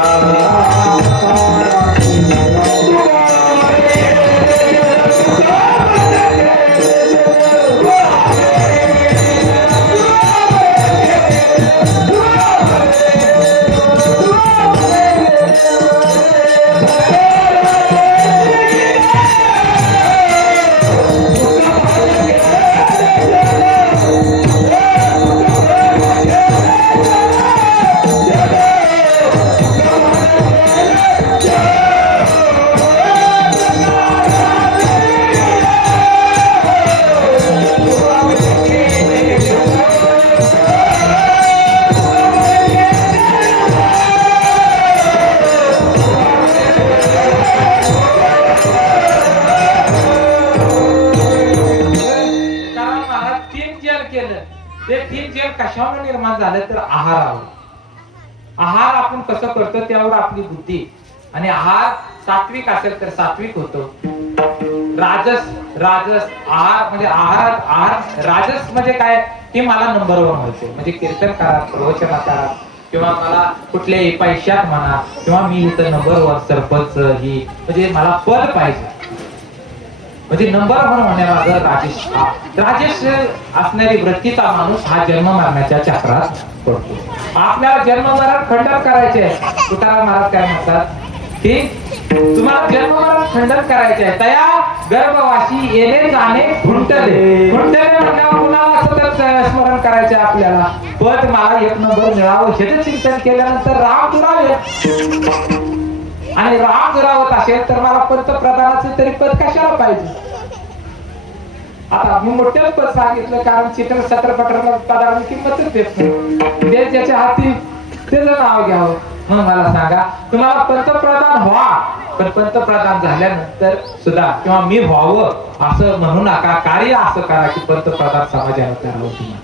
कशावर निर्माण झालं तर आहारावर. आहार आपण कसं करतो त्यावर आपली बुद्धी. आणि आहार सात्विक असेल तर सात्विक होतो. राजस आहार म्हणजे आहार राजस म्हणजे काय की मला नंबर 1 व्हायचं, म्हणजे कीर्तन करा, प्रवचन करा, किंवा मला कुठल्याही पैशात म्हणा, किंवा मी इथं नंबर 1 सरपंच ही म्हणजे मला पद पाहिजे, म्हणजे नंबर 1 होण्यामागं राजेश असणारी वृत्तीचा माणूस हा जन्म मरणाच्या चक्रात पडतो. आपल्याला जन्म मरण खंडन करायचे. तुकाराम महाराज काय म्हणतात की तुम्हाला जन्म मरण खंडन करायचे आहे. तया गर्भवासी येणे जाणे खुंटले म्हणल्यावर कुणाला सतत स्मरण करायचे आपल्याला. पद मला 1 नंबर मिळावं हे चिंतन केल्यानंतर राम दुरावे, आणि राम दुरावत असेल तर मला पंतप्रधानाचं तरी पद कशाला पाहिजे. आता मी मोठ्याच पद सांगितलं कारण चित्र छत्रपती पदाला किंमतच देत नाही. देश ज्याच्या हाती त्याचं नाव घ्यावं. मग मला सांगा, तुम्हाला पंतप्रधान व्हा, पण पंतप्रधान झाल्यानंतर सुद्धा किंवा मी व्हावं असं म्हणू नका. कार्य असं करा की पंतप्रधान समाजाला करावं तुम्हाला.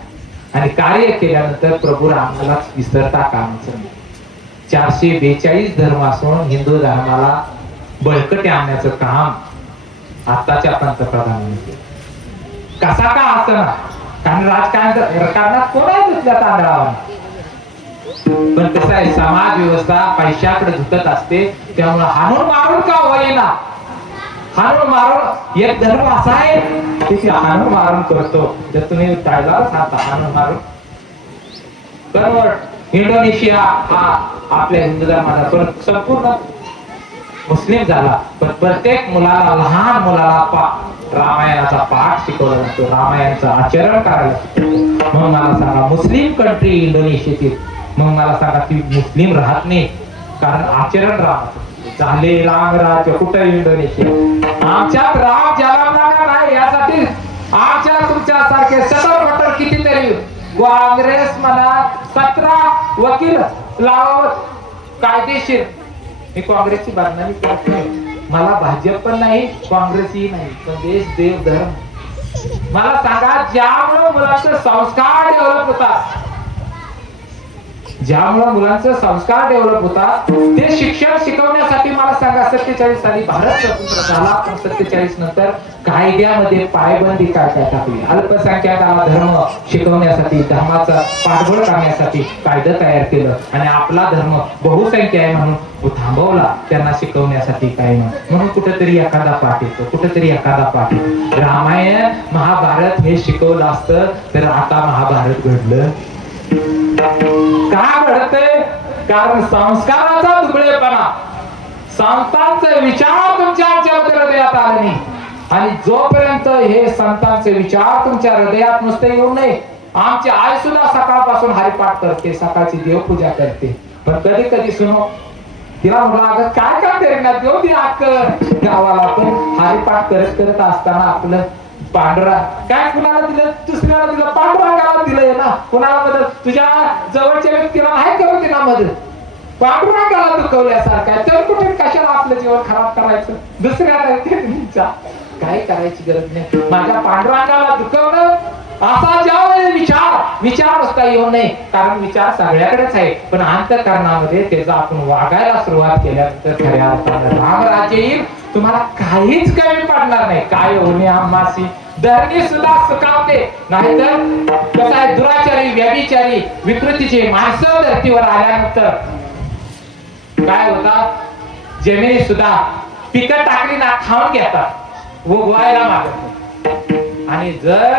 आणि कार्य केल्यानंतर प्रभू रामाला विसरता कामाचं नाही. 442 धर्म असून हिंदू धर्माला बळकटी आणण्याचं काम आताच्या पंतप्रधानांनी कसा का असं ना, कारण राजकारणात कोण आहे दुसऱ्या तांदळावर. पण कसं आहे, समाज व्यवस्था पैशाकडे झुकत असते. त्यामुळे हाणून मारून का होईना, हाणून मारून एक धर्म असा आहे की हाणून मारून करतो. जर तुम्ही टाळला सांगता हाणून मारून बरोबर. इंडोनेशिया हा आपल्या हिंदू धर्माचा पण संपूर्ण मुस्लिम झाला, पण प्रत्येक मुलाला, लहान मुलाला रामायणाचा पाठ शिकवला जातो, रामायणाचं आचरण करायला शिकवतो. मग मला सांगा, मुस्लिम कंट्री इंडोनेशियातील, मग मला सांगा ती मुस्लिम राहत नाही कारण आचरण राहत झाले. राम राज्य कुठे इंडोनेशिया. आमच्यात राम जन्मला नाही यासाठी आमच्या तुमच्या सारखे सटर कितीतरी काँग्रेस म्हणा 17 वकील लावत कायदेशीर. मी काँग्रेसची बदनामी करत नाही, मला भाजप पण नाही काँग्रेसही नाही, पण देश देव धर्म. मला सांगा, ज्यामुळे मुलांचे संस्कार डेव्हलप होतात, ज्यामुळे मुलांचे संस्कार डेव्हलप होतात ते शिक्षण शिकवण्यासाठी मला सांगा 47 साली भारत स्वतंत्र झाला. पण 47 नंतर कायद्यामध्ये पायबंदी काय टाकली. अल्पसंख्याकाला धर्म शिकवण्यासाठी, धर्माचा पाठबळ करण्यासाठी कायदा तयार केलं. आणि आपला धर्म बहुसंख्या आहे म्हणून थांबवला, त्यांना शिकवण्यासाठी काय म्हणून कुठेतरी एखादा पाठ येतो, कुठेतरी एखादा पाठ येतो. रामायण महाभारत हे शिकवलं असतं तर आता महाभारत घडलं का घडतंय. कारण संस्काराचा दुबळेपणा, संतांचे विचार तुमच्या हृदयात आले नाही. आणि जोपर्यंत हे संतांचे विचार तुमच्या हृदयात नुसते येऊ नये. आमची आई सुद्धा सकाळपासून हरिपाठ करते, सकाळची देवपूजा करते, पण कधी कधी सुनो तिला म्हटलं अगं काय काय करेना देऊ दे अक्क गावाला. पण हरिपाठ करत करत असताना आपलं पांढरा काय कुणाला दिलं, दुसऱ्याला दिलं, पांडुरंगाला दिलंय ना. कुणाला मदत, तुझ्या जवळच्या व्यक्तीला नाही करू दे ना मदत, पांडुरंगाला दुखवल्यासारखं. तर कुठे कशाला आपलं जीवन खराब करायचं, दुसऱ्याला काय करायची गरज नाही. माझ्या पांडुरंगाला दुखवणं असा ज्यावेळी विचार असता येऊ नये, कारण विचार सगळ्याकडेच आहे. पण अंतःकरणामध्ये त्याचा आपण वागायला सुरुवात केल्यानंतर खऱ्या अर्थानं रामराज्य येईल. तुम्हाला काहीच कमी पडणार नाही. काय होणे आम्हासी धरणी सुद्धा सुखावते. नाहीतर कसं आहे, दुराचारी व्यभिचारी विकृतीचे माणसं धर्तीवर आल्यानंतर काय होतात, जमिनी सुद्धा पिकं टाकली ना खाऊन घेतात, उगवायला मागत नाही. आणि जर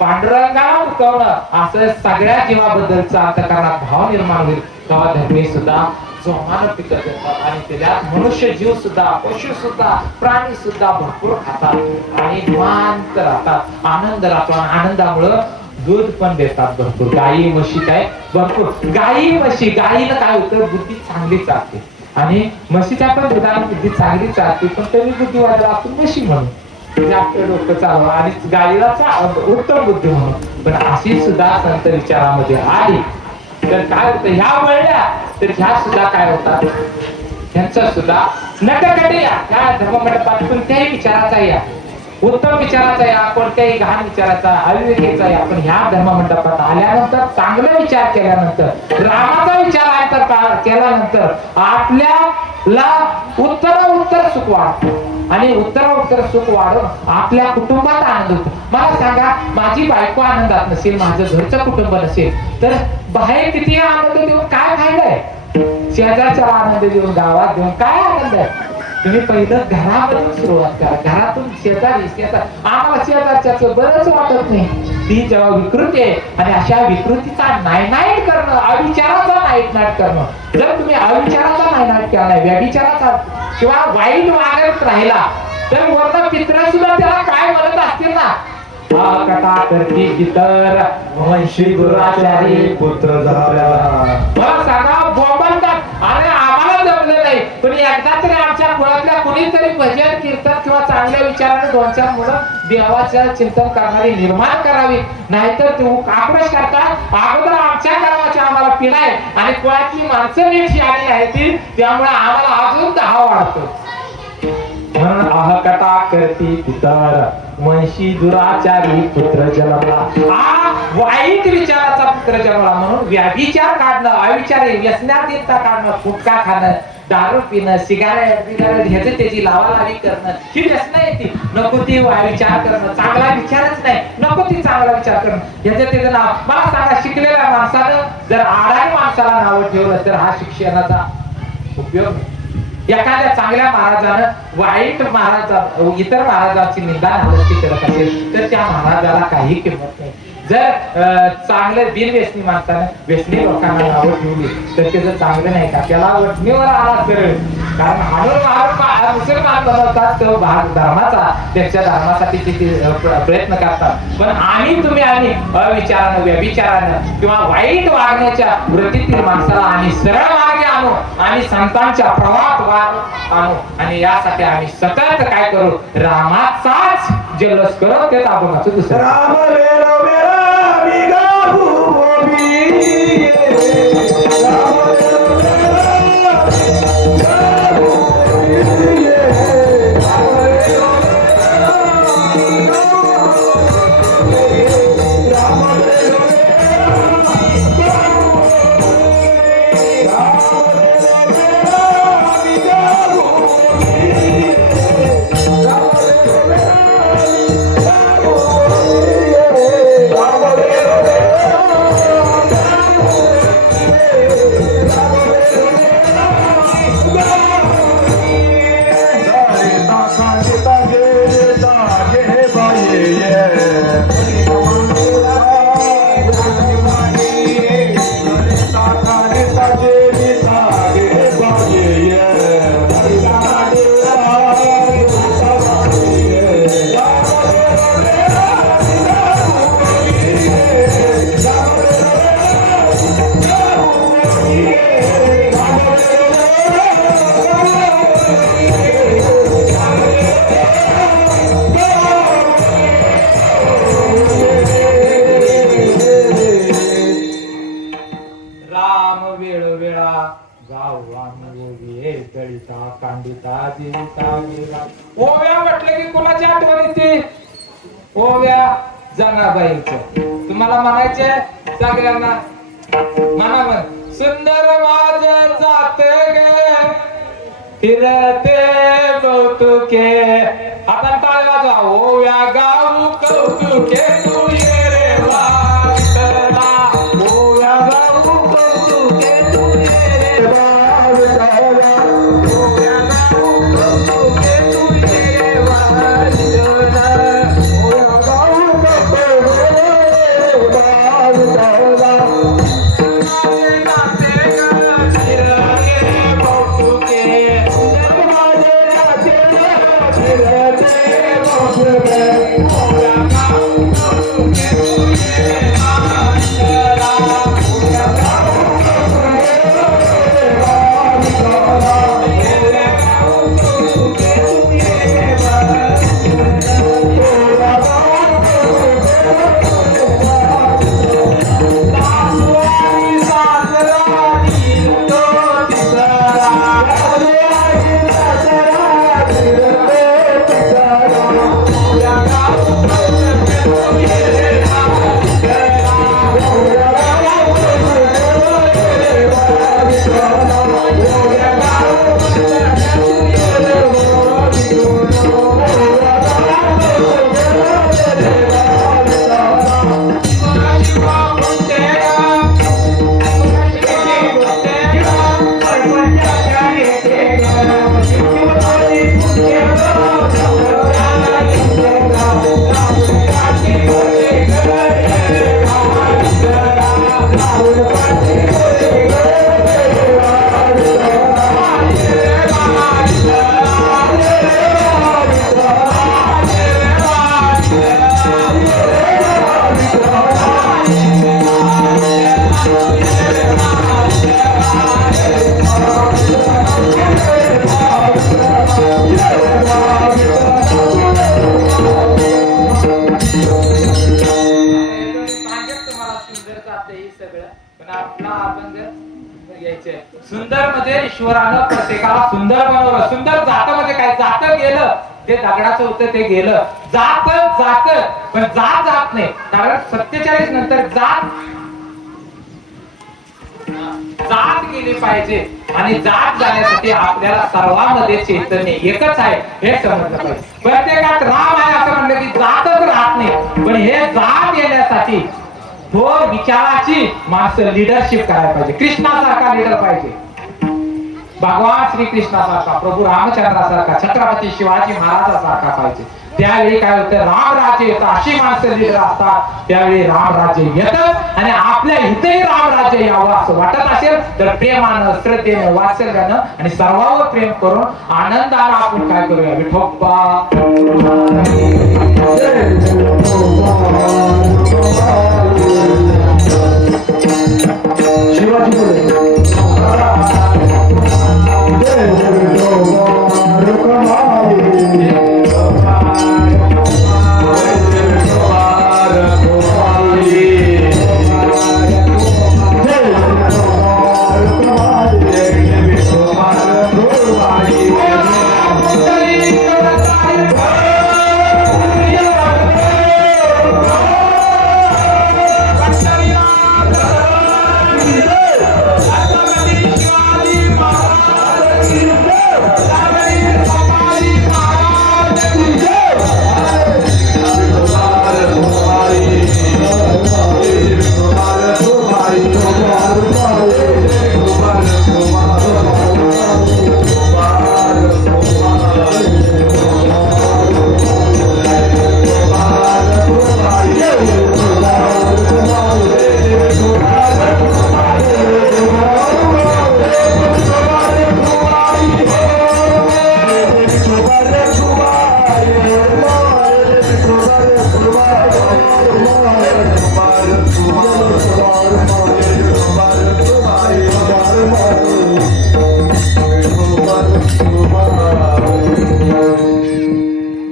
पांडुरंगाला दुखवणं असं सगळ्या जीवाबद्दलचा अंतःकरणात भाव निर्माण होईल, तेव्हा धर्मी सुद्धा जोमानं पिकं देतात. आणि त्याच्यात मनुष्य जीव सुद्धा, पशु सुद्धा, प्राणी सुद्धा भरपूर खातात आणि निवांत राहतात, आनंद राहतो. आणि आनंदामुळं दूध पण देतात भरपूर. गायी म्हशी काय भरपूर, गायी म्हशी, गायीनं काय होतं, बुद्धी चांगली चालते. आणि म्हशीच्या पण दुधाने बुद्धी चांगली चालते. पण तरी बुद्धी वाढला आपण म्हशी म्हणून, जास्त डोकं चालवा. आणि गायीला उत्तम बुद्धी म्हणून. पण अशी सुद्धा संत विचारामध्ये आली तर काय होतं, ह्या वळल्या तर ह्या सुद्धा काय होतात, ह्यांचा सुद्धा नटकटे या त्या धर्ममंडपात कोणत्याही विचाराचा या, उत्तम विचाराचा या, कोणत्याही घाण विचाराचा, अविवेकीचा या, पण ह्या धर्ममंडपात आल्यानंतर, चांगला विचार केल्यानंतर, रामाचा विचार केल्यानंतर आपल्याला उत्तर सुख वाढतं. आणि उत्तर सुख वाढून आपल्या कुटुंबात आनंद होतो. मला सांगा, माझी बायको आनंदात नसेल, माझं घरचं कुटुंब नसेल, तर बाहेर किती आनंद देऊन काय फायदा आहे? शेजारच्या आनंद देऊन, गावात देऊन काय आनंद आहे? तुम्ही पहिलं घरामधून सुरुवात करा. घरातून शेजारी आम्हाला शेजारच्या बरंच वाटत नाही. ती जेव्हा विकृती आहे, आणि अशा विकृतीचा नायनाट करणं, अविचाराचा नायनाट करणं. जर तुम्ही अविचाराचा नायनाट केला नाही, व्यभिचाराचा किंवा वाईट वागत राहिला, तर वर्ण पित्र सुद्धा त्याला काय म्हणत असतील ना, कटा करती पितर वंशी दुराचारी पुत्र झाला. मला सांगा, बोंबलतात, अरे आम्हाला जमलं नाही, पण एकदा तरी आमच्या कुळातल्या कुणीतरी भजन कीर्तन किंवा चांगल्या विचाराने 2-4 मुलं देवाचं चिंतन करणारी निर्माण करावी. नाहीतर ते आक्रोश करतात, अगोदर आमच्या कर्माची आम्हाला पीडा आहे आणि कुळातली माणसं नीट शाळी आहे ती, त्यामुळे आम्हाला अजून दहा वाढतो. म्हणून अहकटा करती पितर वंशी दुराचारी पुत्र जन्मला. वाईट विचाराचा पुत्र जन्मला. म्हणून व्याभिचार काढणं, अविचारी व्यसनाधीनता काढणं, गुटखा खाणं, दारू पिणं, सिगारेट ह्याची त्याची लावालावी करणं, ही व्यसन येते. नको ती विचार करणं, चांगला विचारच नाही, नको ती चांगला विचार करणं, ह्याचं त्याचं नाव. मला सांगा, शिकलेल्या माणसानं जर आडाणी माणसाला नाव ठेवलं तर हा शिक्षणाचा उपयोग. एखाद्या चांगल्या महाराजानं वाईट महाराज, इतर महाराजांची निंदा नालस्ती करत असेल तर त्या महाराजाला काही किंमत नाही. जर चांगलं बिनव्यसनी माणसानं व्यसनी लोकांना नावं ठेवली तर त्याचं चांगलं नाही का, त्याला वटणीवर आला सरळ. कारण हाडून मारून मुसलमान बनवतात तो भाग धर्माचा, त्यांच्या धर्मासाठी प्रयत्न करतात. पण आम्ही अविचारानं, व्यभिचारानं किंवा वाईट वागण्याच्या वृत्तीतील माणसाला आम्ही सरळ मार्गे आणू, आणि संतांच्या प्रवाहात आणू. आणि यासाठी आम्ही सतत काय करू, रामाचाच जल्लोष करू. तेच आपण दुसरं राम वेरो मेरा बिगा भूमी राम वेरो मेरा बिगा भूमी राम वेरो ओव्या जनाबाईंचं तुम्हाला म्हणायचे सगळ्यांना म्हणा म्हण सुंदर माझ जात गे फिरते कौतुके आता टाळ वाजवा ओव्या गाऊ कौतुके तू ये रे वाटला ओव्या गाऊ कौतुके तू ये रे वाटला ओव्या गाऊ कौतुके तू ये रे वाटला ओव्या गाऊ सुंदर मध्ये ईश्वरानं प्रत्येकाला सुंदर बनवलं सुंदर जात मध्ये काय जात गेलं जे दगडाचं होतं ते गेलं जात पण जात नाही कारण 47 नंतर जात गेली पाहिजे आणि जात जाण्यासाठी आपल्याला सर्वांमध्ये चैतन्य एकच आहे हे समजलं पाहिजे प्रत्येकात राम आहे असं म्हणलं की जातच राहत नाही पण हे जात येण्यासाठी तो विचाराची माणसं लिडरशिप करायला पाहिजे कृष्णासारखा लिडर पाहिजे भगवान श्रीकृष्णासारखा प्रभू रामचंद्रासारखा छत्रपती शिवाजी महाराजासारखा पाहिजे त्यावेळी काय होतं रामराज्य येतं अशी माणसं लिडर असतात त्यावेळी रामराज्य येतं आणि आपल्या इथेही रामराज्य यावं असं वाटत असेल तर प्रेमानं श्रद्धेनं वात्सल्यानं आणि सर्वांवर प्रेम करून आनंदानं आपण काय करूया विठोबा शिवाजी बोले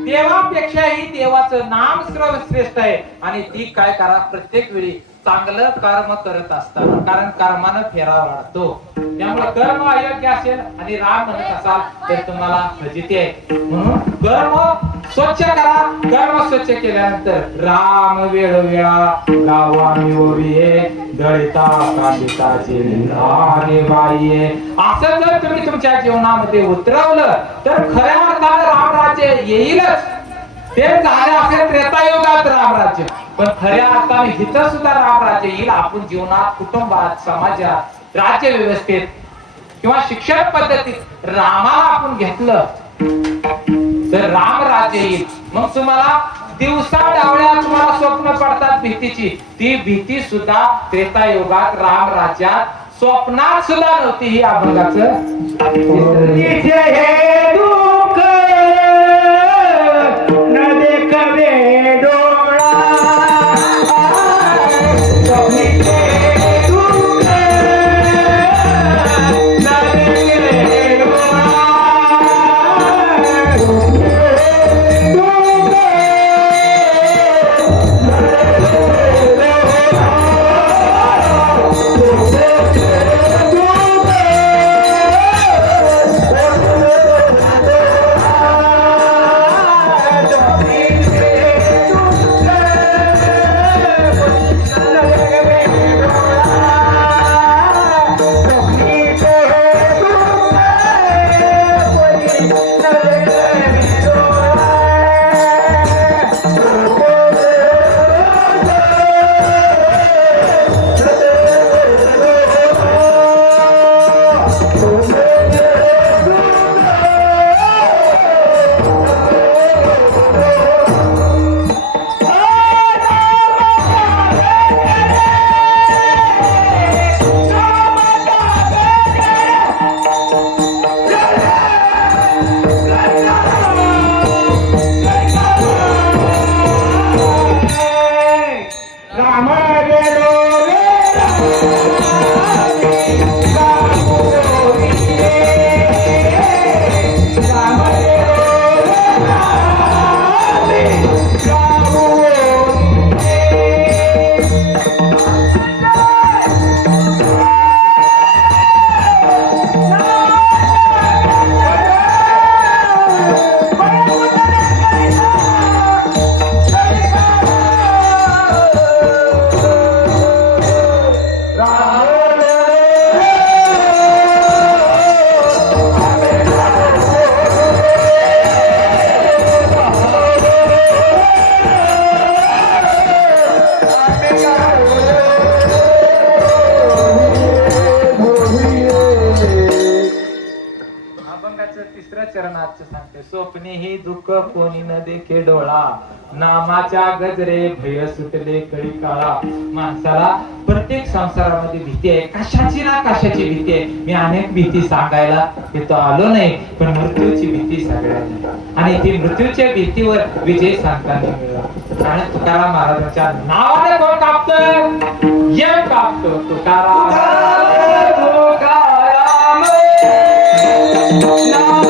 देवापेक्षाही देवाचं नाम सर्वश्रेष्ठ आहे आणि ती काय करा प्रत्येक वेळी चांगलं कर्म करत असताना, कारण कर्मानं फेरा वाढतो. त्यामुळे कर्म अयोग्य असेल आणि राम म्हणत असाल तर तुम्हाला फजिती आहे. म्हणून कर्म स्वच्छ करा. कर्म स्वच्छ केल्यानंतर राम वेळोवेळा गावा मिळविये दळिता काशिताचे लागे बाईये. असं जर तुम्ही तुमच्या जीवनामध्ये उतरवलं तर खऱ्या अर्थानं रामराज्य येईलच. ते झाले असेल त्रेतायुगात रामराज्य, पण खऱ्या अर्थाने इथं सुद्धा रामराज्य येईल. आपण जीवनात, कुटुंबात, समाजात, राज्य व्यवस्थेत किंवा शिक्षण पद्धतीत रामाला आपण घेतलं तर रामराज्य येईल. मग तुम्हाला दिवसा डावळ्या तुम्हाला स्वप्न पडतात भीतीची, ती भीती सुद्धा त्रेतायुगात रामराज्यात स्वप्नात सुद्धा नव्हती. ही अभंगाचं हे दुःख न देखवे डोळा तिसरं चरणार्थ सांगते. स्वप्ने ही दुःख कोणी न देखे डोळा, नामाच्या गजरे भय सुटले कळी काळा. माणसाला प्रत्येक संसारामध्ये भीती आहे, कशाची ना कशाची भीती आहे. मी अनेक भीती सांगायला तिथं आलो नाही, पण मृत्यूची भीती सगळ्यांना, आणि ती मृत्यूच्या भीतीवर विजय सांगताना मिळाला. आणि तुकाराम महाराजांच्या नावाने कोण कापत? यम कापतो. तुकाराम तुकाराम नाम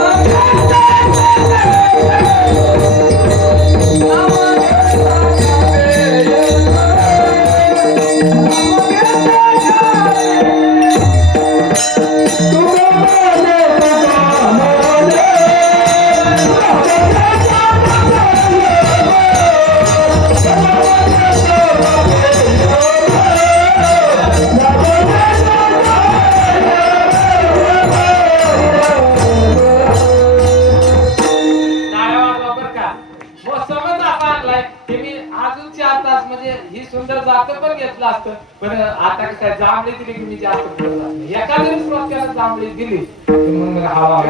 पण आता काय जांभळी दिली की मी जास्त एखाद्या श्रोत्याला जांभळी दिली मग हवा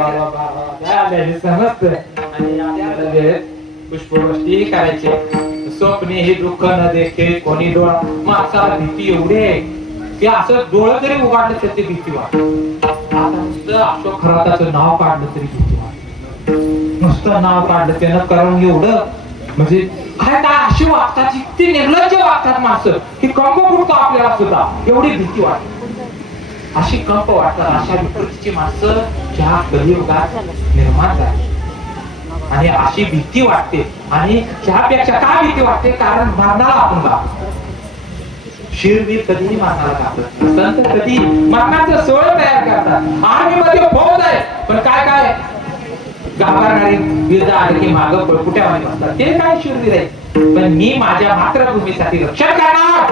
समजत आणि पुष्पवृष्टी करायची. स्वप्ने हे दुःख न देखे कोणी डोळा. माणसाला भीती एवढी आहे की असं डोळं जरी उघडलं तर ते भीती वाटत. आता नुसतं अशोक खराताचं नाव काढलं तरी भीती वाटत. नुसतं नाव काढलं त्यानं कारण एवढं म्हणजे काय काय अशी वागतात, इतकी निर्लज्ज वागतात माणसं की कंप फुटतो आपल्याला सुद्धा. एवढी भीती वाटते, अशी कंप वाटतात. अशा विकृतीची माणसं ज्या कलियुगात निर्माण झाली आणि अशी भीती वाटते. आणि ह्यापेक्षा का भीती वाटते? कारण मरणाला आपण घाबरतो. शिरवीर कधीही मरणाला घाबरत नाही. संत कधी मरणाचं सोळ तयार करतात. आर्मी मध्ये फौज आहे पण काय काय घाबरणारी युद्ध आले की मागं पळकुट्यामध्ये बसतात. ते काय शूरवीर आहे. पण मी माझ्या मातृभूमीसाठी रक्षण करणार,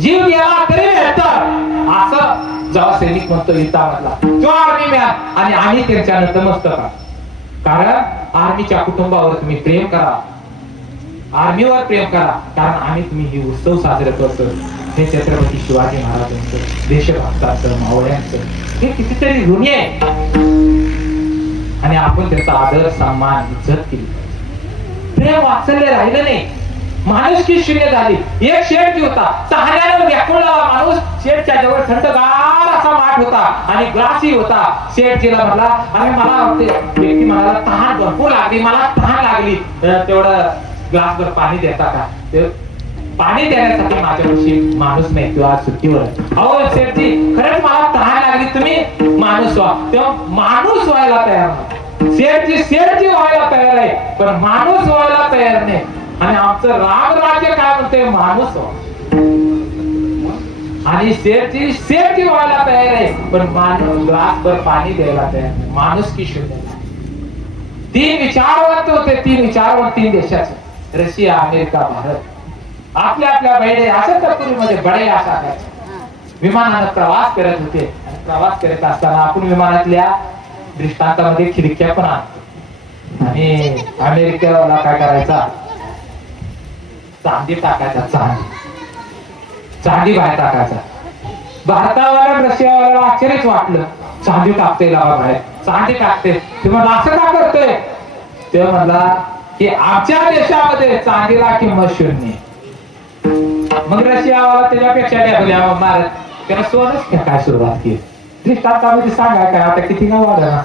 जीव गेला तरी बेहतर, असं जेव्हा सैनिक म्हणतो युद्धामधला तो आर्मी मॅन, आणि आम्ही त्यांच्या नतमस्तक आहोत. कारण आर्मीच्या कुटुंबावर तुम्ही प्रेम करा, आर्मीवर प्रेम करा, कारण आम्ही तुम्ही हे उत्सव साजरे करतो. हे छत्रपती शिवाजी महाराजांचं, देशभक्तांचं, मावळ्यांचं हे कितीतरी ऋणी आहे, आणि आपण त्याचा आदर सन्मान इज्जत केली. प्रेम वात्सल्य राहिलं नाही, माणुसकी शून्य झाली. एक शेठ होता, तहाण्यानं व्याकुळला माणूस. शेठच्या जवळ थंडगार असा माठ होता आणि ग्लासही होता. शेठ तिला म्हणला, अरे मला व्यक्ती म्हणाला तहान भरपूर लागली, मला तहान लागली, तेवढं ग्लासभर पाणी देता का? पाणी देण्यासाठी माझ्यापाशी माणूस नाही किंवा सुट्टीवर. अहो शेठजी, खरंच मला तहान लागली, तुम्ही माणूस व्हा. तेव्हा माणूस व्हायला तयार नाही. शेठजी व्हायला तयार आहे पण माणूस व्हायला तयार नाही. आणि आमचं रामराज्य काय म्हणते, माणूस व्हा. आणि शेठजी व्हायला तयार आहे पण माणूस ग्लासभर पाणी द्यायला तयार नाही. माणूस की शून्य. 3 विचारवंत होते, 3 विचारवंत 3 देशाचे, रशिया, अमेरिका, भारत. आपल्या आपल्या बहिणी अशा बडे आशा विमानानं प्रवास करत होते. आणि प्रवास करत असताना आपण विमानातल्या दृष्टांतामध्ये खिडक्या पण आणतो. आणि अमेरिकेला काय करायचा, चांदी टाकायचा, चांदी बाहेर टाकायचा. भारतावाला रशियावाला आश्चर्यच वाटलं, चांदी टाकते लावा बाहेर, चांदी टाकते. ते म्हणला असं का करतोय? ते म्हणला की आमच्या देशामध्ये चांदीला किंमत शून्य. मग रशियावाला त्याच्यापेक्षा मारत त्याला सोनच फेकाय सुरुवात केली. दृष्टांतामध्ये सांगा काय आता किती का वाढला,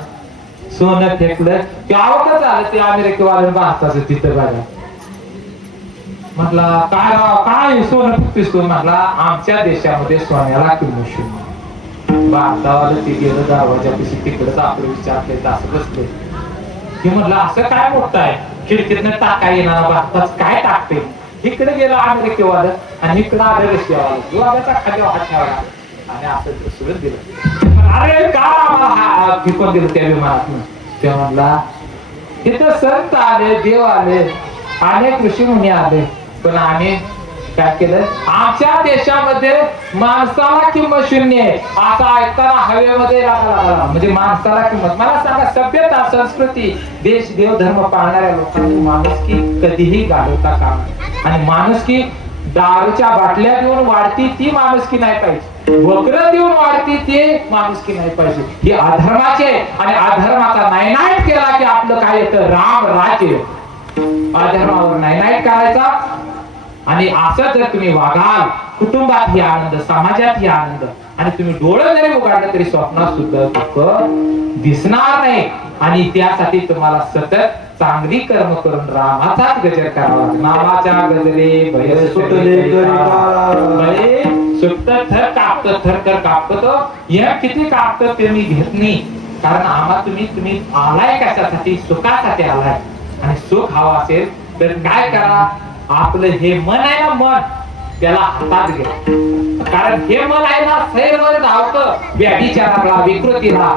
सोनं फेकलं की आवडत झालं. ते अमेरिकेवाल्या भारताचं तिथं बघा. म्हटला काय राव, काय सोनं फेकतोस तू? म्हटला आमच्या देशामध्ये सोन्याला किंमत शून्य. भारतावाला ते गेलं दरवाजापाशी, तिकडच आपलं विचारलं, असं बसलं की म्हटलं असं काय मोठं आहे, खिडकीतनं टाका येणार, भारतात काय टाकते? इकडे गेलं अमेरिकेवालं आणि इकडे आलं रशियावालं. दुवाल्याचा खाद्यावर हात ठेवला आणि असं सोडून दिलं. अरे का आम्हाला फेकून दिलं त्या विमानातून? ते म्हणला तिथं संत आले, देव आले, अनेक ऋषी मुनी आले, पण आम्ही काय केलं, आमच्या देशामध्ये माणसाला किंमत शून्य आहे असं ऐकताना हवेमध्ये लागला. म्हणजे माणसाला किंमत. मला सांगा, सभ्यता, संस्कृती, देश, देव, धर्म पाळणाऱ्या लोकांनी माणुसकी कधीही घालवता कामा. आणि माणुसकी दारूच्या बाटल्या देऊन वाढती ती माणुसकी नाही पाहिजे, वक्र देऊन वाढती ते माणुसकी नाही पाहिजे. ही अधर्माचे, आणि अधर्माचा नायनाट केला की आपलं काय येतं, राम राज्य. अधर्मावर नायनाट करायचा. आणि असं जर तुम्ही वागाल, कुटुंबात ही आनंद, समाजात ही आनंद, आणि तुम्ही डोळं जरी उघडलं तरी स्वप्नात सुद्धा दुःख दिसणार नाही. आणि त्यासाठी तुम्हाला सतत चांगली कर्म करून रामाचाच गजर करावा. नामाच्या गजरे भय सुटले भय सुटत थर कापत, थर थर कापत. या किती कापत ते मी घेत नाही. कारण आम्हा तुम्ही आलाय कशासाठी, सुखासाठी आलाय. आणि सुख हवा असेल तर काय करा, आपलं हे मन आहे ना, मन त्याला हातात घ्या. कारण हे मन आहे ना, सैरवर धावतं व्याधिचाराला, विकृतीला,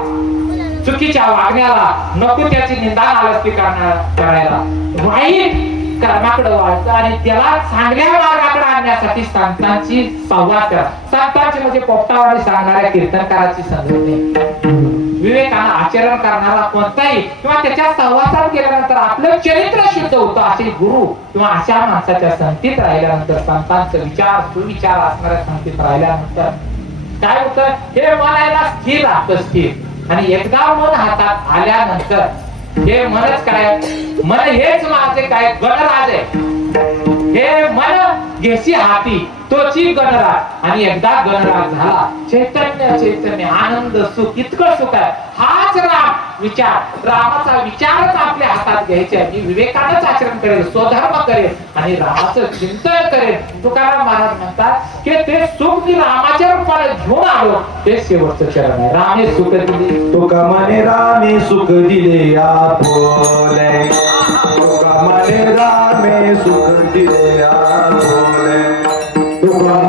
चुकीच्या वागण्याला, नको त्याची निंदा नालस्ती करायला, वाईट कर्माकडे वाळतं. आणि त्याला चांगल्या मार्गाकडे आणण्यासाठी संतांची संवाद करा. संतांची म्हणजे पोपटावाणी सांगणाऱ्या कीर्तनकाराची संगत नाही. विवेकानं आचरण करणारा कोणताही किंवा त्याच्या सहवासात गेल्यानंतर आपलं चरित्र शुद्ध होतं. असे गुरु किंवा अशा माणसाच्या संगतीत राहिल्यानंतर, संतांचं विचार, सुविचार असणाऱ्या संगतीत राहिल्यानंतर काय होतं, हे मन आहे ना स्थिर राहतं, स्थिर. आणि एकदा मन हातात आल्यानंतर हे मनच काय, मन हेच माझे काय गणराज आहे. हे मन घेशी हाती तोची गणराज. आणि एकदा गणराज झाला, चैतन्य चैतन्य, आनंद, सुख, इतकं सुख आहे. हाच राम विचार, रामाचा विचारच आपल्या हातात घ्यायचे. मी विवेकानंच आचरण करेल, स्वधर्म करेल आणि रामाचं चिंतन करेल. तुकाराम महाराज म्हणतात की ते सुख मी रामाच्या रूपाने घेऊन आलो, ते शेवटचं चरण आहे. रामे सुख दिले, तुका म्हणे रामे सुख दिले आपुले, तुका म्हणे रामे सुख दिले आपुले, तुका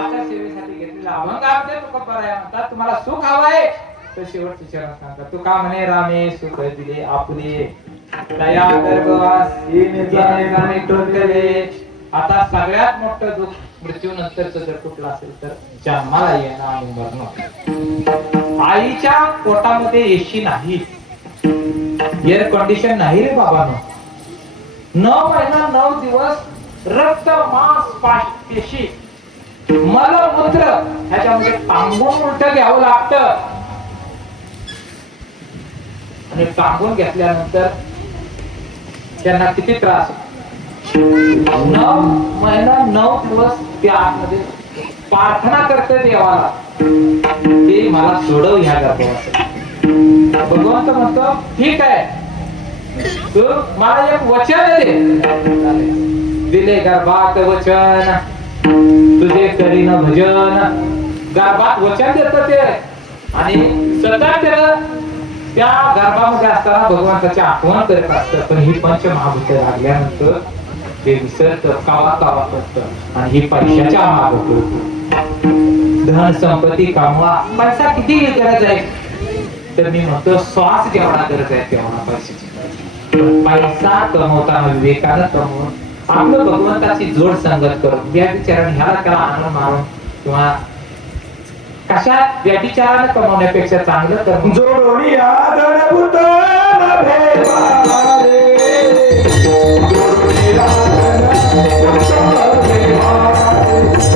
आता सेवेसाठी घेतलेला अभंग आपल्या तुकोबराया म्हणतात तुम्हाला सुख हवंय तर शेवटचे चरण सांगतात. तू का म्हणे रामे सुख दिले आपुले दया गर्भवासी निजाने टोचले. आता सगळ्यात मोठं दुःख मृत्यू नंतरचं जर कुठलं असेल तर जन्माला येणं आणि मरणं. आईच्या पोटामध्ये एसी नाही, एअर कंडिशन नाही रे बाबांनो. 9 महिना 9 दिवस रक्त मांस पेशी मलमूत्र ह्याच्यामध्ये टांगून उलट घ्यावं लागतं आणि टांगून घेतल्यानंतर त्यांना किती त्रास. 9 महिना 9 दिवस त्या आतमध्ये प्रार्थना करते देवाला की मला सोडव ह्या गर्भात. भगवंत म्हणतो ठीक आहे, तू मला एक वचन दे. दिले गर्भात वचन तुझे करीन भजन. गर्भात वचन देत ते आणि सतत त्या गर्भामध्ये असताना भगवंताची आठवण करत असतं. पण ही पंचमहाभूत लागल्यानंतर ते विसरत कावा कावा करत आणि ही पैशाच्या माग पडतो. धन संपत्ती कमवा, पैसा किती गरज आहे तर मी म्हणतो श्वास जेवढा गरज आहे तेवढा पैशाची. पैसा कमवताना विवेकानं कमवून आपलं भगवंताची जोड संगत करून व्यभिचाराने ह्याला त्याला आनंद मारून किंवा कशात व्यभिचाराने कमवण्यापेक्षा चांगलं करून जोडोनी आदरभूत भेवा रे. जोडोनी आदरभूत भेवा रे.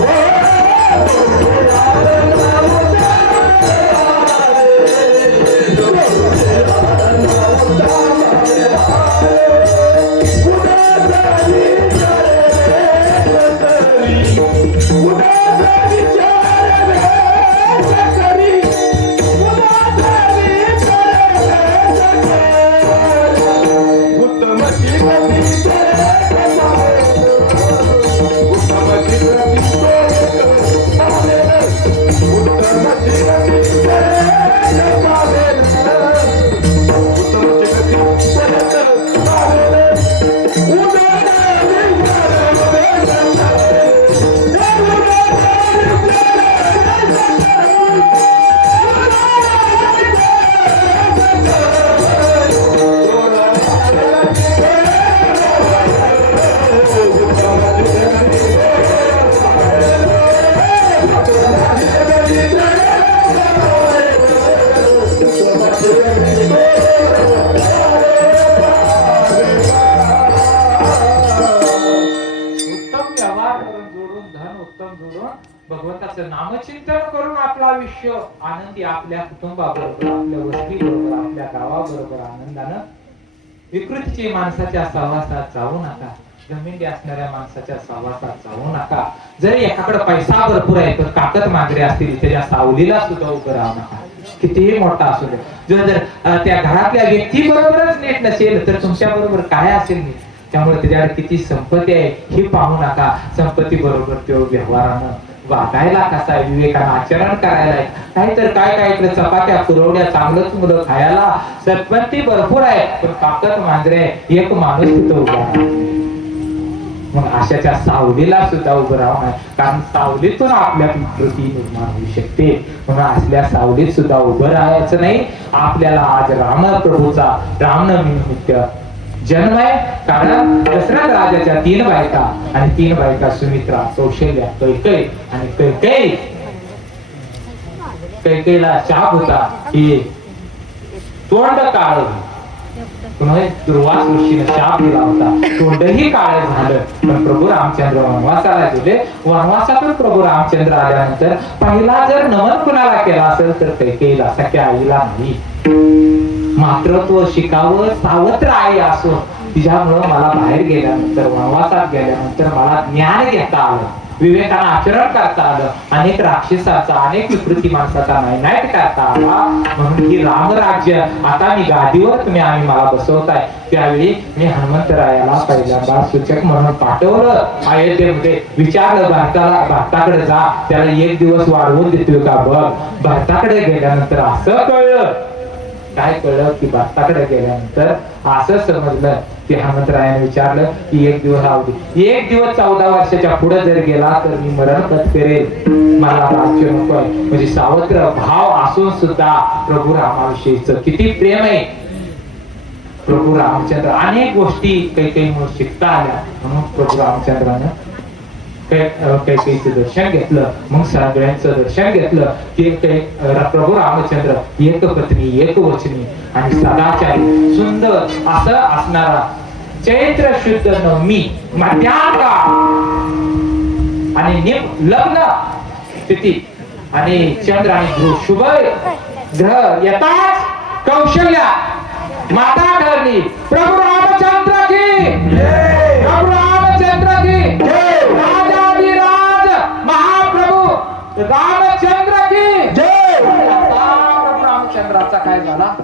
भगवंताचं नामचिंतन करून आपलं आयुष्य आनंदी आपल्या कुटुंबाबरोबर, आपल्या वस्तीबरोबर, आपल्या गावाबरोबर आनंदानं. विकृतीची माणसाच्या सहवासात जाऊ नका, घमिंडी असणाऱ्या माणसाच्या सहवासात जाऊ नका. जरी एकाकडे पैसा भरपूर आहे पण ताकद मांजरे असतील त्याच्या सावलीला सुद्धा उभं राहू नका, कितीही मोठा असू द्या. जर त्या घरातल्या व्यक्ती बरोबरच नीट नसेल तर तुमच्या बरोबर काय असेल. त्यामुळे त्याच्याकडे किती संपत्ती आहे हे पाहू नका. संपत्ती बरोबर तो व्यवहारानं वागायला कसा आहे, विवेकानं आचरण करायला आहे. नाहीतर काय काय इकडे चपात्या पुरवल्या, चांगलंच मुलं खायला, संपत्ती भरपूर आहे पण काकत मांजरे एक माणूस तिथं उभा आहे. मग अशाच्या सावलीला सुद्धा उभं राहू नये, कारण सावलीतून आपल्या कृती निर्माण होऊ शकते. म्हणून असल्या सावलीत सुद्धा उभं राहायचं नाही. आपल्याला आज रामप्रभूचा रामनवमीनिमित्त जन्म आहे. कारण दशरथ राजाच्या 3 बायका आणि 3 बायका सुमित्रा, कौशल्या, कैकेयी आणि कैकेयीला शाप होता की तोंड काळ, दुर्वास ऋषीने शाप दिला होता, तोंडही काळ झालं. पण प्रभू रामचंद्र वनवासाला गेले. वनवासातून प्रभू रामचंद्र आल्यानंतर पहिला जर नमन कुणाला केला असेल तर कैकेयीला, सख्या आईला नाही. मातृत्व शिकावं, सावत्र आई असो, तिच्यामुळं मला बाहेर गेल्यानंतर, वनवासात गेल्यानंतर मला ज्ञान घेता आलं, विवेकानं आचरण करता आलं, अनेक राक्षसाचा, अनेक विकृती माणसाचा नायनाट करता आला. म्हणून ही रामराज्य आता मी गादीवर तुम्ही आणि मला बसवताय. त्यावेळी मी हनुमंतरायाला पहिल्यांदा सूचक म्हणून पाठवलं अयोध्येमध्ये. विचारलं भारताकडे जा, त्याला 1 दिवस वाढवून देतोय का बघ. भारताकडे गेल्यानंतर असं कळलं, काय कळलं की भारताकडे गेल्यानंतर असं समजलं की हनुमंतरायाने विचारलं की 1 दिवस राहू दे, 1 दिवस 14 वर्षाच्या पुढे जर गेला तर मी मरण पत्करेल, मला राज्य नकोय. म्हणजे सावत्र भाव असून सुद्धा प्रभू रामाविषयीचं किती प्रेम आहे. प्रभू रामचंद्र अनेक गोष्टी कैकेयीमुळे शिकता आल्या. म्हणून प्रभू रामचंद्रानं कैकेयीचं दर्शन घेतलं. मग सगळ्यांचं दर्शन घेतलं की प्रभू रामचंद्र एक पत्नी, एक वचनी आणि सदाचारी, सुंदर असं असणारा, चैत्र शुद्ध नवमी मध्यान्ह आणि लग्न तिथी आणि चंद्र आणि ध्रुव शुभ ग्रह येताच कौशल्या माता ठरली. प्रभू रामचंद्र की प्रभु रामचंद्र की राजाधिराज महाप्रभू रामचंद्र की जय. प्रभु रामचंद्राचा काय झाला,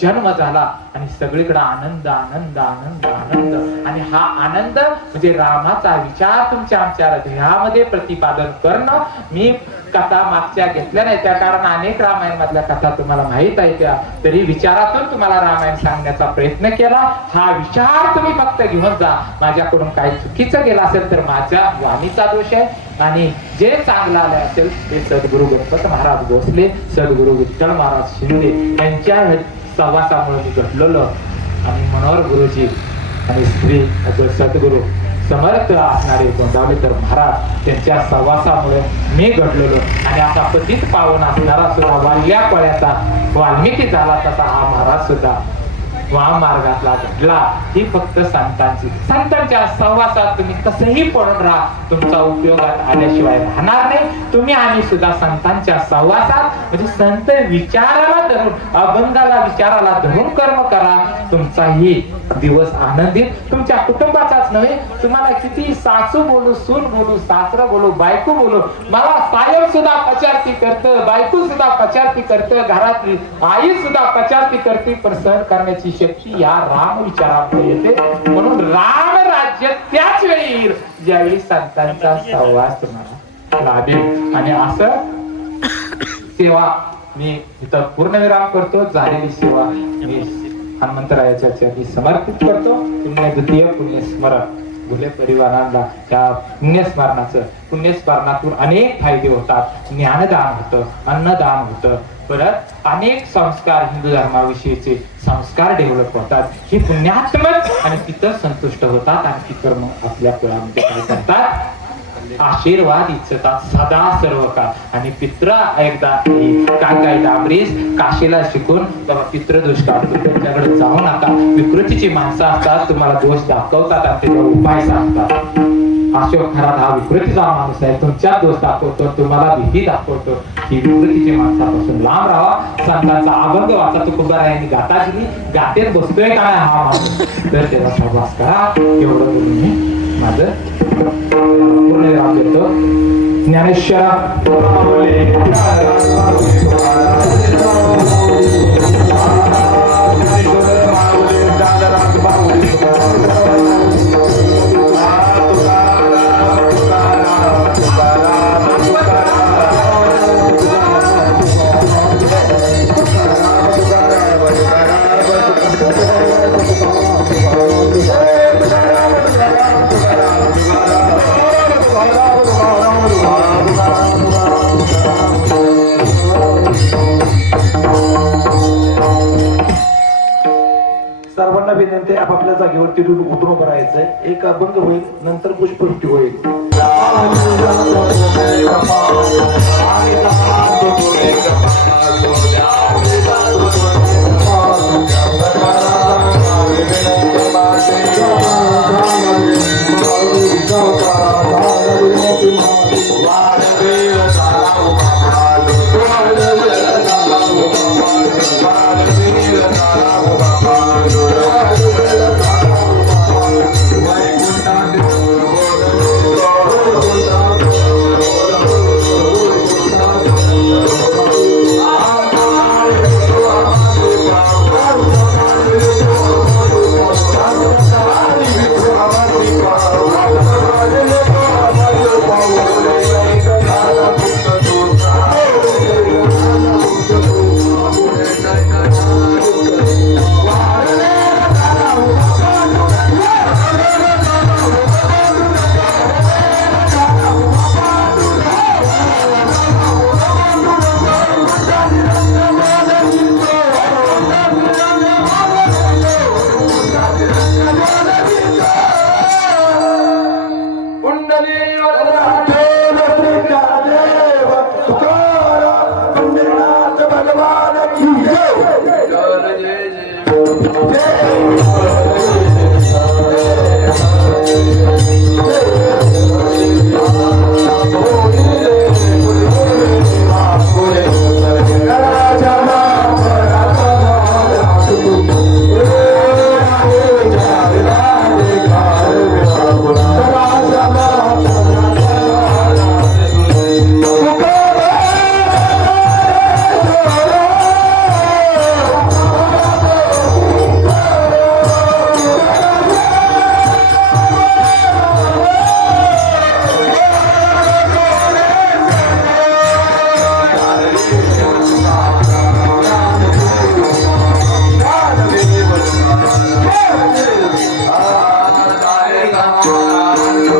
जन्म झाला आणि सगळीकडे आनंद आनंद आनंद आनंद. आणि हा आनंद म्हणजे रामाचा विचार तुमच्या आमच्या हृदयामध्ये प्रतिपादन करणं. मी कथा मागच्या घेतल्या नाही, त्या कारण अनेक रामायण मधल्या कथा तुम्हाला माहित आहे त्या, तरी विचारातून तुम्हाला रामायण सांगण्याचा प्रयत्न केला. हा विचार तुम्ही फक्त घेऊन जा. माझ्याकडून काही चुकीचं गेलं असेल तर माझ्या वाणीचा दोष आहे, आणि जे चांगलं आलं असेल ते सद्गुरु गणपत महाराज भोसले, सद्गुरु विठ्ठल महाराज शिंदे यांच्या सहवासामुळे मी घडलेलो. आणि मनोहर गुरुजी आणि श्री सद्गुरु समर्थ असणारे गोंदावलेकर महाराज त्यांच्या सहवासामुळे मी घडलेलो. आणि असा पतित पावन असणारा सुद्धा वाल्या पळ्याचा वाल्मिकी झाला तसा हा महाराज सुद्धा महामार्गातला घडला. ही फक्त संतांच्या सहवासात तुम्ही कसंही पडून राहा, तुमचा उपयोगात आल्याशिवाय राहणार नाही. तुम्ही आणि सुद्धा संतांच्या सहवासात म्हणजे संत विचाराला धरून, अभंगाला विचाराला धरून कर्म करा. तुमचाही दिवस आनंदित, तुमच्या कुटुंबाचाच नव्हे, तुम्हाला किती सासू बोलू, सून बोलू, सासरा बोलू, बायको बोलू, मला साहेब सुद्धा पचारती करतं, बायको सुद्धा पचारती करतं, घरातली आई सुद्धा पचारती करते, पण सहन करण्याची शक्ती या राम विचारामुळे येते. म्हणून राम राज्य त्याच वेळी येईल ज्यावेळी संतांचा सहवास तुम्हाला लाभेल. आणि असं सेवा मी इथं पूर्णविराम करतो. झालेली सेवा मी हनुमंतरायाच्या चरणी समर्पित करतो. पुण्यद्वितीय पुण्यस्मरण भुले परिवारांना त्या पुण्यस्मरणातून अनेक फायदे होतात. ज्ञानदान होतं, अन्नदान होतं, परत अनेक संस्कार, हिंदू धर्माविषयीचे संस्कार डेव्हलप होतात. ही पुण्यात्मक आणि तिथं संतुष्ट होतात. आणि ती कर्म आपल्या कुळामध्ये काय करतात, आशीर्वाद इच्छतात सदा सर्व काळ. आणि पित्र एकदा काय डांबरीस काशीला शिकून बाबा पित्र दोष काढतो, त्यांच्याकडे जाऊ नका. विकृतीची माणसं असतात, तुम्हाला दोष दाखवतात आणि त्याच्यावर उपाय सांगतात. अशोक खरात हा विकृतीचा माणूस आहे, तुमच्या दोष दाखवतो, तुम्हाला भीती दाखवतो. ही विकृतीच्या माणसापासून लांब राहा. संतांचा अभंग वाचा, तुकोबारायांनी गाता दिली, गातेत बसतोय काय हा माणूस, तर त्याचा सहवास करा. एवढं बोलून मी माझं पूर्ण विराम देतो. ज्ञानेश्वर विनंती आहे, आपापल्या जागेवरती उतरून उभं राहायचंय. एक अभंग होईल, नंतर पुष्पवृष्टी होईल.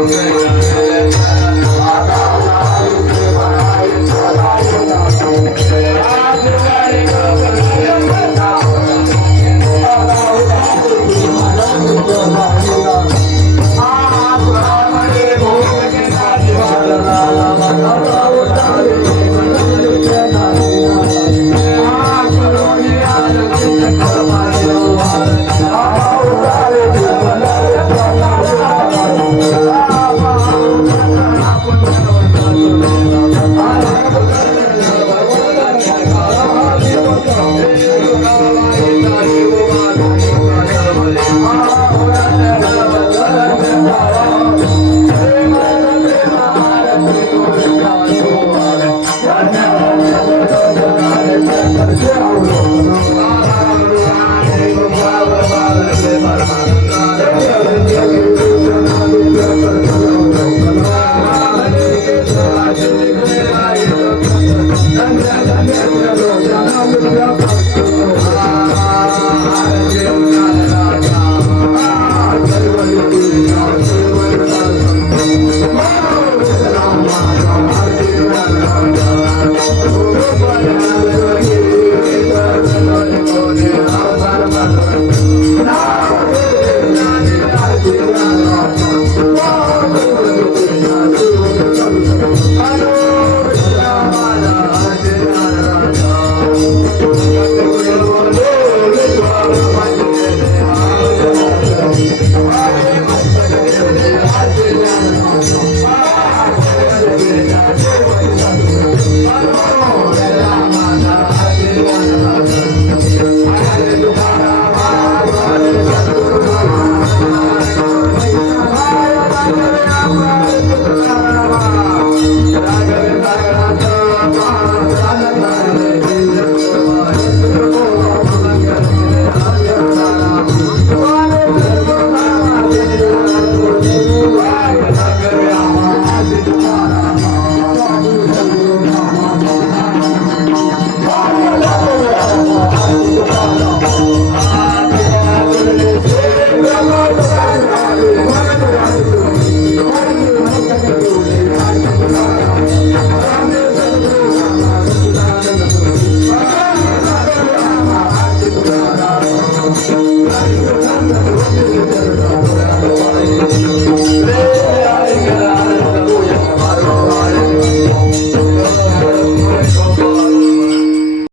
Okay.